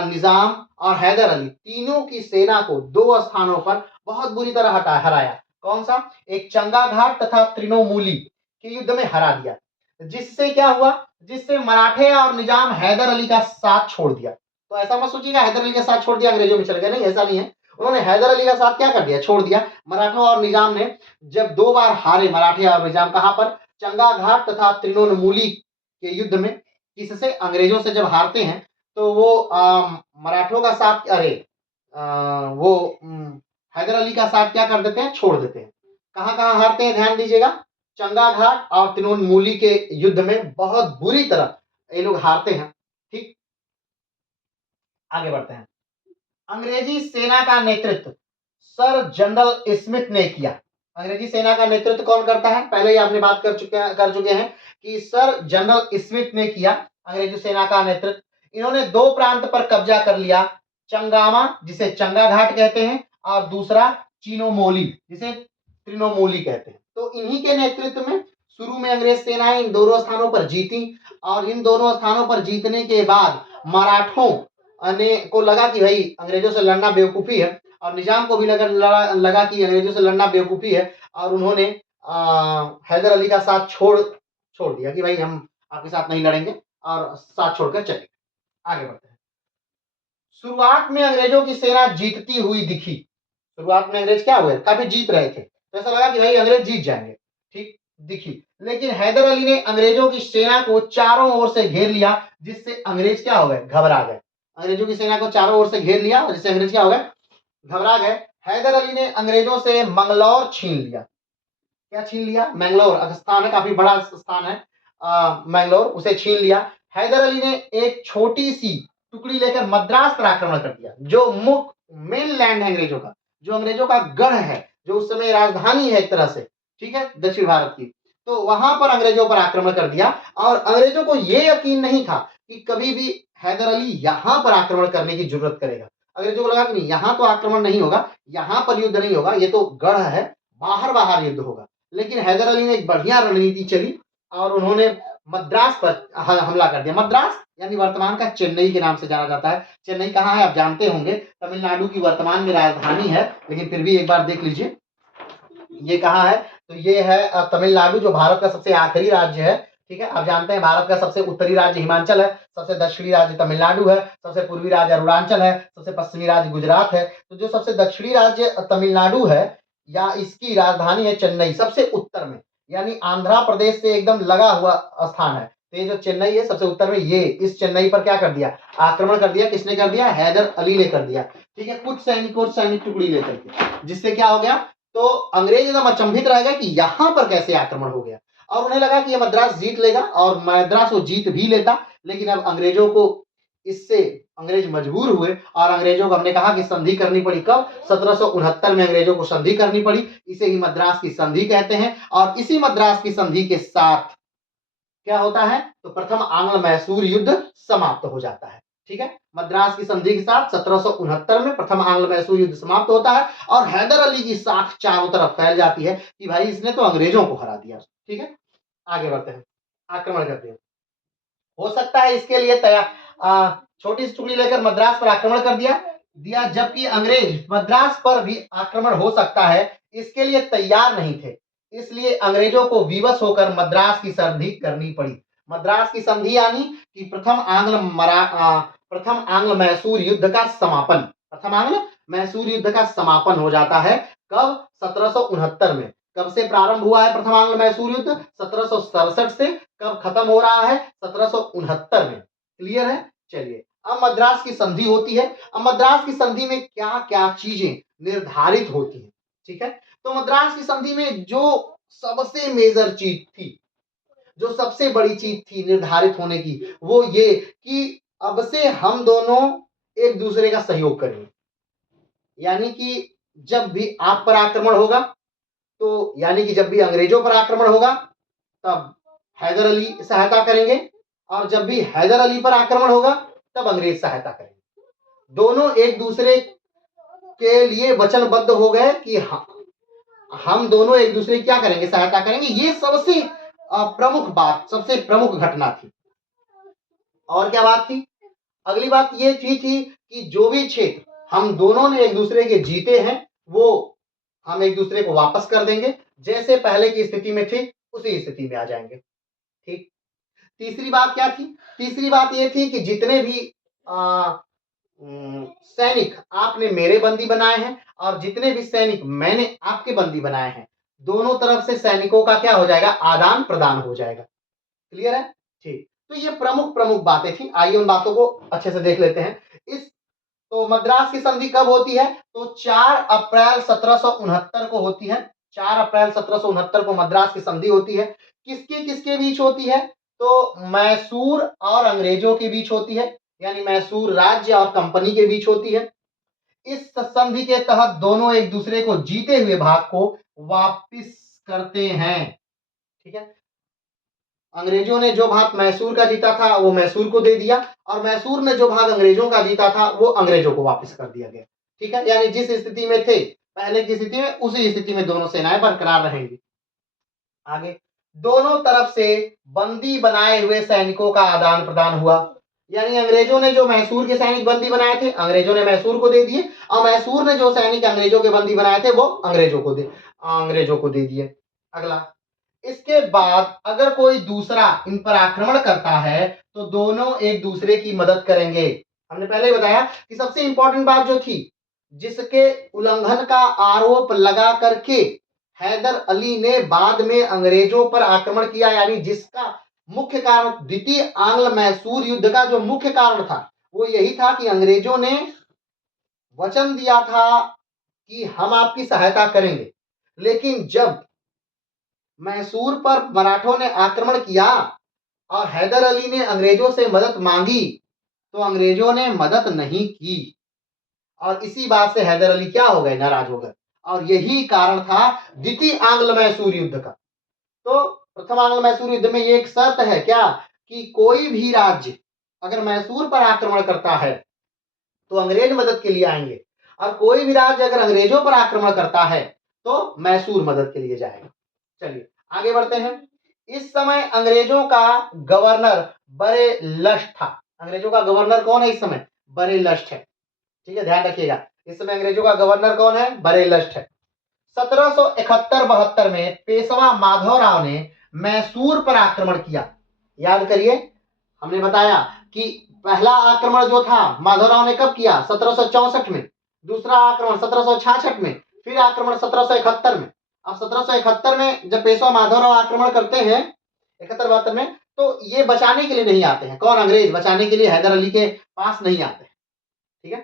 निजाम और हैदर अली तीनों की सेना को दो स्थानों पर बहुत बुरी तरह हराया। कौन सा? एक चंगा घाट तथा त्रिनोमूली के युद्ध में हरा दिया। जिससे क्या हुआ, जिससे मराठे और निजाम हैदर अली का साथ छोड़ दिया। तो ऐसा मत सोचिएगा हैदर अली का साथ छोड़ दिया अंग्रेजों में चल गए, नहीं, ऐसा नहीं है। उन्होंने हैदर अली का साथ क्या कर दिया, छोड़ दिया। मराठों और निजाम ने जब दो बार हारे मराठे और निजाम, कहां पर? चंगा घाट तथा त्रिनोनमूली के युद्ध में। किससे? अंग्रेजों से जब हारते हैं तो वो मराठों का साथ, अरे वो हैदर अली का साथ क्या कर देते हैं, छोड़ देते हैं। कहां कहां हारते हैं, ध्यान दीजिएगा। चंगा घाट और त्रिनोनमूली के युद्ध में बहुत बुरी तरह ये लोग हारते हैं। ठीक, आगे बढ़ते हैं। अंग्रेजी सेना का नेतृत्व सर जनरल स्मिथ ने किया। अंग्रेजी सेना का नेतृत्व कौन करता है? पहले ही आपने बात कर चुके हैं कि सर जनरल स्मिथ ने किया अंग्रेजी सेना का नेतृत्व। इन्होंने दो प्रांत पर कब्जा कर लिया, चंगामा जिसे चंगा घाट कहते हैं और दूसरा चिनोमोली जिसे त्रिनोमोली कहते हैं। तो इन्हीं के नेतृत्व में शुरू में अंग्रेज सेनाएं इन दोनों स्थानों पर जीती और इन दोनों स्थानों पर जीतने के बाद मराठों ने को लगा कि भाई अंग्रेजों से लड़ना बेवकूफी है और निजाम को भी लगा कि अंग्रेजों से लड़ना बेवकूफी है और उन्होंने हैदर अली का साथ छोड़ दिया कि भाई हम आपके साथ नहीं लड़ेंगे और साथ छोड़कर चले। आगे बढ़ते हैं। शुरुआत में अंग्रेजों की सेना जीतती हुई दिखी। शुरुआत में अंग्रेज क्या हुए, काफी जीत रहे थे, तो ऐसा लगा कि भाई अंग्रेज जीत जाएंगे, ठीक दिखी। लेकिन हैदर अली ने अंग्रेजों की सेना को चारों ओर से घेर लिया, जिससे अंग्रेज क्या हो गए, घबरा गए। अंग्रेजों की सेना को चारों ओर से घेर लिया और जिससे अंग्रेज क्या हो गए, घबरा गए। हैदर अली ने अंग्रेजों से मंगलौर छीन लिया। क्या छीन लिया? मैंगलोर स्थान है, काफी बड़ा स्थान है मैंगलोर, उसे छीन लिया। हैदर अली ने एक छोटी सी टुकड़ी लेकर मद्रास पर आक्रमण कर दिया, जो मुख्य मेन लैंड है अंग्रेजों का, जो अंग्रेजों का गढ़ है, जो उस समय राजधानी है एक तरह से, ठीक है, दक्षिण भारत की। तो वहां पर अंग्रेजों पर आक्रमण कर दिया और अंग्रेजों को यह यकीन नहीं था कि कभी भी हैदर अली यहां पर आक्रमण करने की जरूरत करेगा। अंग्रेजों को लगा कि नहीं, यहां तो आक्रमण नहीं होगा, यहां पर युद्ध नहीं होगा, ये तो गढ़ है, बाहर बाहर युद्ध होगा। लेकिन हैदर अली ने एक बढ़िया रणनीति चली और उन्होंने मद्रास पर हमला कर दिया। मद्रास यानी वर्तमान का चेन्नई के नाम से जाना जाता है। चेन्नई कहाँ है आप जानते होंगे, तमिलनाडु की वर्तमान में राजधानी है, लेकिन फिर भी एक बार देख लीजिए ये कहाँ है। तो ये है तमिलनाडु, जो भारत का सबसे आखिरी राज्य है। ठीक है, आप जानते हैं भारत का सबसे उत्तरी राज्य हिमाचल है, सबसे दक्षिणी राज्य तमिलनाडु है, सबसे पूर्वी राज्य अरुणाचल है, सबसे पश्चिमी राज्य गुजरात है। तो जो सबसे दक्षिणी राज्य तमिलनाडु है या इसकी राजधानी है चेन्नई, सबसे उत्तर में, यानी आंध्र प्रदेश से एकदम लगा हुआ स्थान है। तो ये जो चेन्नई है सबसे उत्तर में, ये इस चेन्नई पर क्या कर दिया, आक्रमण कर दिया। किसने कर दिया? हैदर अली ने कर दिया। ठीक है, कुछ सैनिक टुकड़ी लेकर के, जिससे क्या हो गया, तो अंग्रेज एकदम अचंभित रह गए कि यहां पर कैसे आक्रमण हो गया और उन्हें लगा कि ये मद्रास जीत लेगा और मद्रास वो जीत भी लेता। लेकिन अब अंग्रेजों को इससे अंग्रेज मजबूर हुए और अंग्रेजों को हमने कहा कि संधि करनी पड़ी। कब? 1769 में अंग्रेजों को संधि करनी पड़ी। इसे ही मद्रास की संधि कहते हैं और इसी मद्रास की संधि के साथ क्या होता है, तो प्रथम आंग्ल मैसूर युद्ध समाप्त हो जाता है। ठीक है, मद्रास की संधि के साथ 1769 में प्रथम आंग्ल मैसूर युद्ध समाप्त होता है और हैदर अली की साख चारों तरफ फैल जाती है कि भाई इसने तो अंग्रेजों को हरा दिया। ठीक है, आगे बढ़ते हैं, आक्रमण करते हैं। हो सकता है इसके लिए तैयार छोटी सी टुकड़ी लेकर मद्रास पर आक्रमण कर दिया, जबकि अंग्रेज मद्रास पर भी आक्रमण हो सकता है इसके लिए तैयार नहीं थे। इसलिए अंग्रेजों को विवश होकर मद्रास की संधि करनी पड़ी। मद्रास की संधि यानी कि प्रथम आंग्ल मैसूर युद्ध का समापन, प्रथम आंग्ल मैसूर युद्ध का समापन हो जाता है। कब? 1769 में। कब से प्रारंभ हुआ है प्रथम आंग्ल मैसूर युद्ध? 1767 से। कब खत्म हो रहा है? 1769 में। क्लियर है? चलिए अब मद्रास की संधि होती है। अब मद्रास की संधि में क्या क्या चीजें निर्धारित होती हैं, ठीक है। तो मद्रास की संधि में जो सबसे मेजर चीज थी, जो सबसे बड़ी चीज थी निर्धारित होने की, वो ये कि अब से हम दोनों एक दूसरे का सहयोग करेंगे। यानी कि जब भी आप पर आक्रमण होगा, तो यानी कि जब भी अंग्रेजों पर आक्रमण होगा, तब हैदर अली सहायता करेंगे, और जब भी हैदर अली पर आक्रमण होगा, तब अंग्रेज सहायता करेंगे। दोनों एक दूसरे के लिए वचनबद्ध हो गए कि हम दोनों एक दूसरे की क्या करेंगे, सहायता करेंगे। ये सबसे प्रमुख बात, सबसे प्रमुख घटना थी। और क्या बात थी? अगली बात ये थी कि जो भी क्षेत्र हम दोनों ने एक दूसरे के जीते हैं, वो हम एक दूसरे को वापस कर देंगे, जैसे पहले की स्थिति में थे उसी स्थिति में आ जाएंगे। ठीक। तीसरी बात क्या थी? तीसरी बात ये थी कि जितने भी सैनिक आपने मेरे बंदी बनाए हैं और जितने भी सैनिक मैंने आपके बंदी बनाए हैं, दोनों तरफ से सैनिकों का क्या हो जाएगा, आदान प्रदान हो जाएगा। क्लियर है? ठीक। तो ये प्रमुख प्रमुख बातें थी। आइए उन बातों को अच्छे से देख लेते हैं। इस तो मद्रास की संधि कब होती है? तो 4 अप्रैल 1769 को होती है। 4 अप्रैल 1769 को मद्रास की संधि होती है। किसके किसके बीच होती है? तो मैसूर और अंग्रेजों के बीच होती है, यानी मैसूर राज्य और कंपनी के बीच होती है। इस संधि के तहत दोनों एक दूसरे को जीते हुए भाग को वापिस करते हैं। ठीक है। अंग्रेजों ने जो भाग मैसूर का जीता था वो मैसूर को दे दिया, और मैसूर ने जो भाग अंग्रेजों का जीता था वो अंग्रेजों को वापस कर दिया गया। ठीक है। यानी जिस स्थिति में थे पहले की स्थिति में, उसी स्थिति में दोनों सेनाएं बरकरार रहेंगी। आगे दोनों तरफ से बंदी बनाए हुए सैनिकों का आदान प्रदान हुआ। यानी अंग्रेजों ने जो मैसूर के सैनिक बंदी बनाए थे, अंग्रेजों ने मैसूर को दे दिए, और मैसूर ने जो सैनिक अंग्रेजों के बंदी बनाए थे वो अंग्रेजों को दे दिए। अगला, इसके बाद अगर कोई दूसरा इन पर आक्रमण करता है तो दोनों एक दूसरे की मदद करेंगे। हमने पहले ही बताया कि सबसे इंपॉर्टेंट बात जो थी, जिसके उल्लंघन का आरोप लगा करके हैदर अली ने बाद में अंग्रेजों पर आक्रमण किया, यानी जिसका मुख्य कारण द्वितीय आंग्ल मैसूर युद्ध का जो मुख्य कारण था वो यही था कि अंग्रेजों ने वचन दिया था कि हम आपकी सहायता करेंगे, लेकिन जब मैसूर पर मराठों ने आक्रमण किया और हैदर अली ने अंग्रेजों से मदद मांगी तो अंग्रेजों ने मदद नहीं की, और इसी बात से हैदर अली क्या हो गए, नाराज हो गए। और यही कारण था द्वितीय आंग्ल मैसूर युद्ध का। तो प्रथम आंग्ल मैसूर युद्ध में ये एक शर्त है क्या, कि कोई भी राज्य अगर मैसूर पर आक्रमण करता है तो अंग्रेज मदद के लिए आएंगे, और कोई भी राज्य अगर अंग्रेजों पर आक्रमण करता है तो मैसूर मदद के लिए जाएगा। चलिए आगे बढ़ते हैं। इस समय अंग्रेजों का गवर्नर बरेलश था। अंग्रेजों का गवर्नर कौन है इस समय? बरेलश है। ठीक है, ध्यान रखिएगा, इस समय अंग्रेजों का गवर्नर कौन है? बरेलश है। 1771-72 में पेशवा माधवराव ने मैसूर पर आक्रमण किया। याद करिए, हमने बताया कि पहला आक्रमण जो था माधवराव ने कब किया? 1764 में। दूसरा आक्रमण 1766 में। फिर आक्रमण 1771 में। अब 1771 में जब पेशवा माधवराव आक्रमण करते हैं 71-72 में, तो ये बचाने के लिए नहीं आते हैं। कौन? अंग्रेज बचाने के लिए हैदर अली के पास नहीं आते हैं। ठीक है।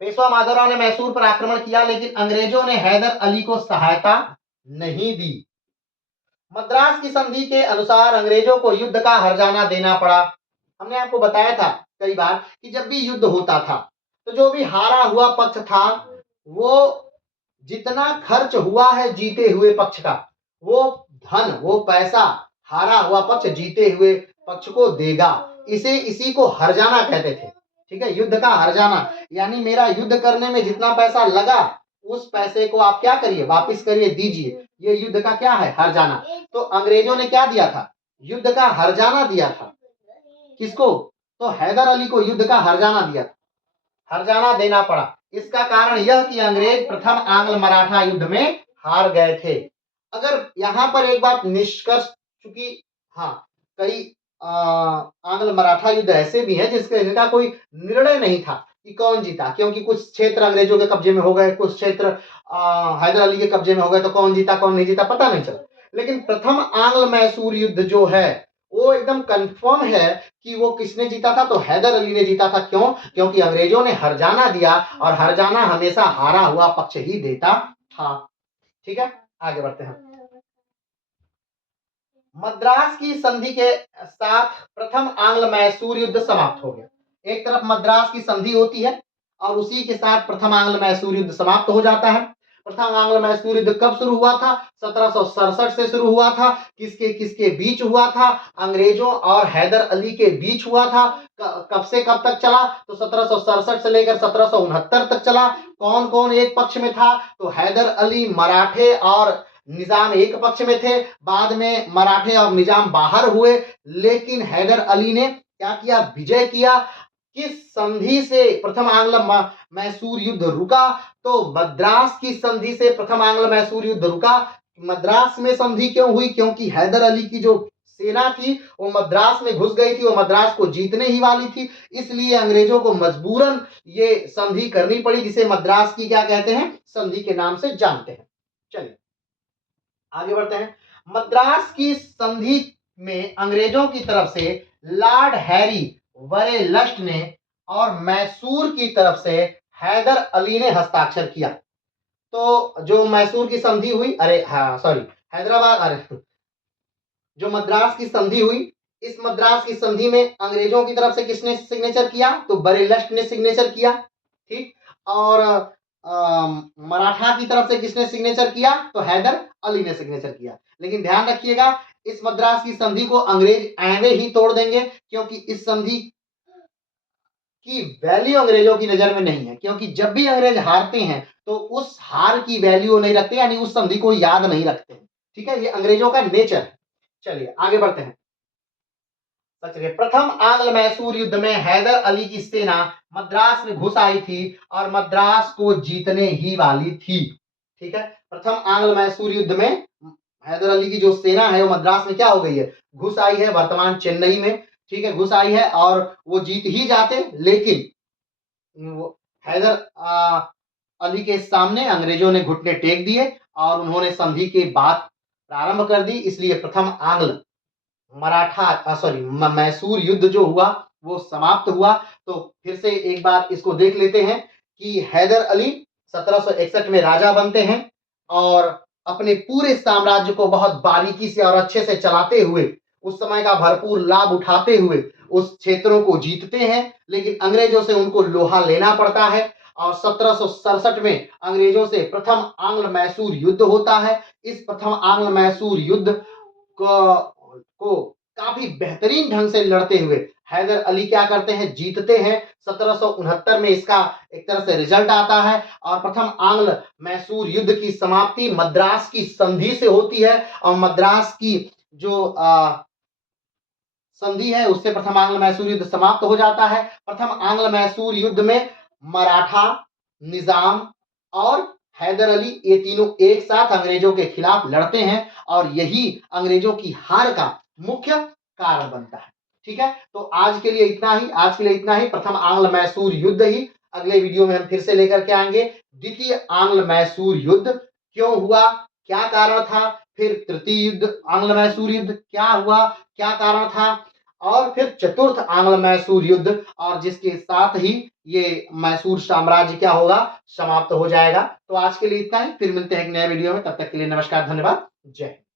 पेशवा माधवराव ने मैसूर पर आक्रमण किया, लेकिन अंग्रेजों ने हैदर अली को सहायता नहीं दी। मद्रास की संधि के अनुसार अंग्रेजों को युद्ध का हर्जाना देना पड़ा। हमने आपको बताया था कई बार कि जब भी युद्ध होता था तो जो भी हारा हुआ पक्ष था वो जितना खर्च हुआ है जीते हुए पक्ष का, वो धन, वो पैसा हारा हुआ पक्ष जीते हुए पक्ष को देगा। इसी को हर्जाना कहते थे। ठीक है, युद्ध का हर्जाना, यानी मेरा युद्ध करने में जितना पैसा लगा उस पैसे को आप क्या करिए, वापिस करिए, दीजिए। ये युद्ध का क्या है? हर्जाना। तो अंग्रेजों ने क्या दिया था? युद्ध का हर्जाना दिया था। किसको? तो हैदर अली को युद्ध का हर्जाना दिया था, हर्जाना देना पड़ा। इसका कारण यह कि अंग्रेज प्रथम आंग्ल मराठा युद्ध में हार गए थे। अगर यहाँ पर एक बात निष्कर्ष, चूंकि हाँ कई आंग्ल मराठा युद्ध ऐसे भी हैं जिसका कोई निर्णय नहीं था कि कौन जीता, क्योंकि कुछ क्षेत्र अंग्रेजों के कब्जे में हो गए, कुछ क्षेत्र हैदर अली के कब्जे में हो गए, तो कौन जीता कौन नहीं जीता पता नहीं चला। लेकिन प्रथम आंग्ल मैसूर युद्ध जो है वो एकदम कंफर्म है कि वो किसने जीता था, तो हैदर अली ने जीता था। क्यों? क्योंकि अंग्रेजों ने हरजाना दिया और हरजाना हमेशा हारा हुआ पक्ष ही देता था। ठीक है, आगे बढ़ते हैं। मद्रास की संधि के साथ प्रथम आंग्ल मैसूर युद्ध समाप्त हो गया। एक तरफ मद्रास की संधि होती है और उसी के साथ प्रथम आंग्ल मैसूर युद्ध समाप्त हो जाता है। प्रथम आंग्ल मैसूर युद्ध कब शुरू हुआ था? 1767 से शुरू हुआ था। किसके किसके बीच हुआ था? अंग्रेजों और हैदर अली के बीच हुआ था। कब से कब तक चला? तो 1767 से लेकर 1769 तक चला। कौन कौन एक पक्ष में था? तो हैदर अली, मराठे और निजाम एक पक्ष में थे। बाद में मराठे और निजाम बाहर हुए, लेकिन हैदर अली ने क्या किया? विजय किया। किस संधि से प्रथम आंग्ल मैसूर युद्ध रुका? तो मद्रास की संधि से प्रथम आंग्ल मैसूर युद्ध रुका। मद्रास में संधि क्यों हुई? क्योंकि हैदर अली की जो सेना थी वो मद्रास में घुस गई थी, वो मद्रास को जीतने ही वाली थी, इसलिए अंग्रेजों को मजबूरन ये संधि करनी पड़ी, जिसे मद्रास की क्या कहते हैं? संधि के नाम से जानते हैं। चलिए आगे बढ़ते हैं। मद्रास की संधि में अंग्रेजों की तरफ से लॉर्ड हैरी वरेलस्ट ने और मैसूर की तरफ से हैदर अली ने हस्ताक्षर किया। तो जो मैसूर की संधि हुई, अरे हाँ सॉरी, हैदराबाद, अरे जो मद्रास की संधि हुई, इस मद्रास की संधि में अंग्रेजों की तरफ से किसने सिग्नेचर किया? तो वरेलस्ट ने सिग्नेचर किया। ठीक, और मराठा की तरफ से किसने सिग्नेचर किया? तो हैदर अली ने सिग्नेचर किया। लेकिन ध्यान रखिएगा, इस मद्रास की संधि को अंग्रेज ऐवे ही तोड़ देंगे, क्योंकि इस संधि की वैल्यू अंग्रेजों की नजर में नहीं है, क्योंकि जब भी अंग्रेज हारते हैं तो उस हार की वैल्यू नहीं रखते, यानी उस संधि को याद नहीं रखते। ठीक है, ये अंग्रेजों का नेचर है। चलिए आगे बढ़ते हैं। प्रथम आंग्ल मैसूर युद्ध में हैदर अली की सेना मद्रास में घुस आई थी और मद्रास को जीतने ही वाली थी। ठीक है, प्रथम आंग्ल मैसूर युद्ध में हैदर अली की जो सेना है वो मद्रास में क्या हो गई है? घुस आई है, वर्तमान चेन्नई में। ठीक है, घुस आई है और वो जीत ही जाते, लेकिन वो हैदर अली के सामने अंग्रेजों ने घुटने टेक दिए और उन्होंने संधि की बात प्रारंभ कर दी। इसलिए प्रथम आंग्ल मैसूर युद्ध जो हुआ वो समाप्त हुआ। तो फिर से एक बार इसको देख लेते हैं कि हैदर अली 1761 में राजा बनते हैं और अपने पूरे साम्राज्य को बहुत बारीकी से और अच्छे से चलाते हुए, उस समय का भरपूर लाभ उठाते हुए उस क्षेत्रों को जीतते हैं, लेकिन अंग्रेजों से उनको लोहा लेना पड़ता है और 1767 में अंग्रेजों से प्रथम आंग्ल मैसूर युद्ध होता है। इस प्रथम आंग्ल मैसूर युद्ध को काफी बेहतरीन ढंग से लड़ते हुए हैदर अली क्या करते हैं? जीतते हैं। 1769 में इसका एक तरह से रिजल्ट आता है और प्रथम आंग्ल मैसूर युद्ध की समाप्ति मद्रास की संधि से होती है और मद्रास की जो संधि है उससे प्रथम आंग्ल मैसूर युद्ध समाप्त हो जाता है। प्रथम आंग्ल मैसूर युद्ध में मराठा, निजाम और हैदर अली, ये तीनों एक साथ अंग्रेजों के खिलाफ लड़ते हैं और यही अंग्रेजों की हार का मुख्य कारण बनता है। ठीक है, तो आज के लिए इतना ही। प्रथम आंग्ल मैसूर युद्ध ही अगले वीडियो में हम फिर से लेकर के आएंगे। द्वितीय आंग्ल मैसूर युद्ध क्यों हुआ, क्या कारण था, फिर तृतीय युद्ध आंग्ल मैसूर युद्ध क्या हुआ, क्या कारण था, और फिर चतुर्थ आंग्ल मैसूर युद्ध, और जिसके साथ ही ये मैसूर साम्राज्य क्या होगा? समाप्त हो जाएगा। तो आज के लिए इतना ही, फिर मिलते हैं एक नए वीडियो में। तब तक के लिए नमस्कार, धन्यवाद, जय हिंद।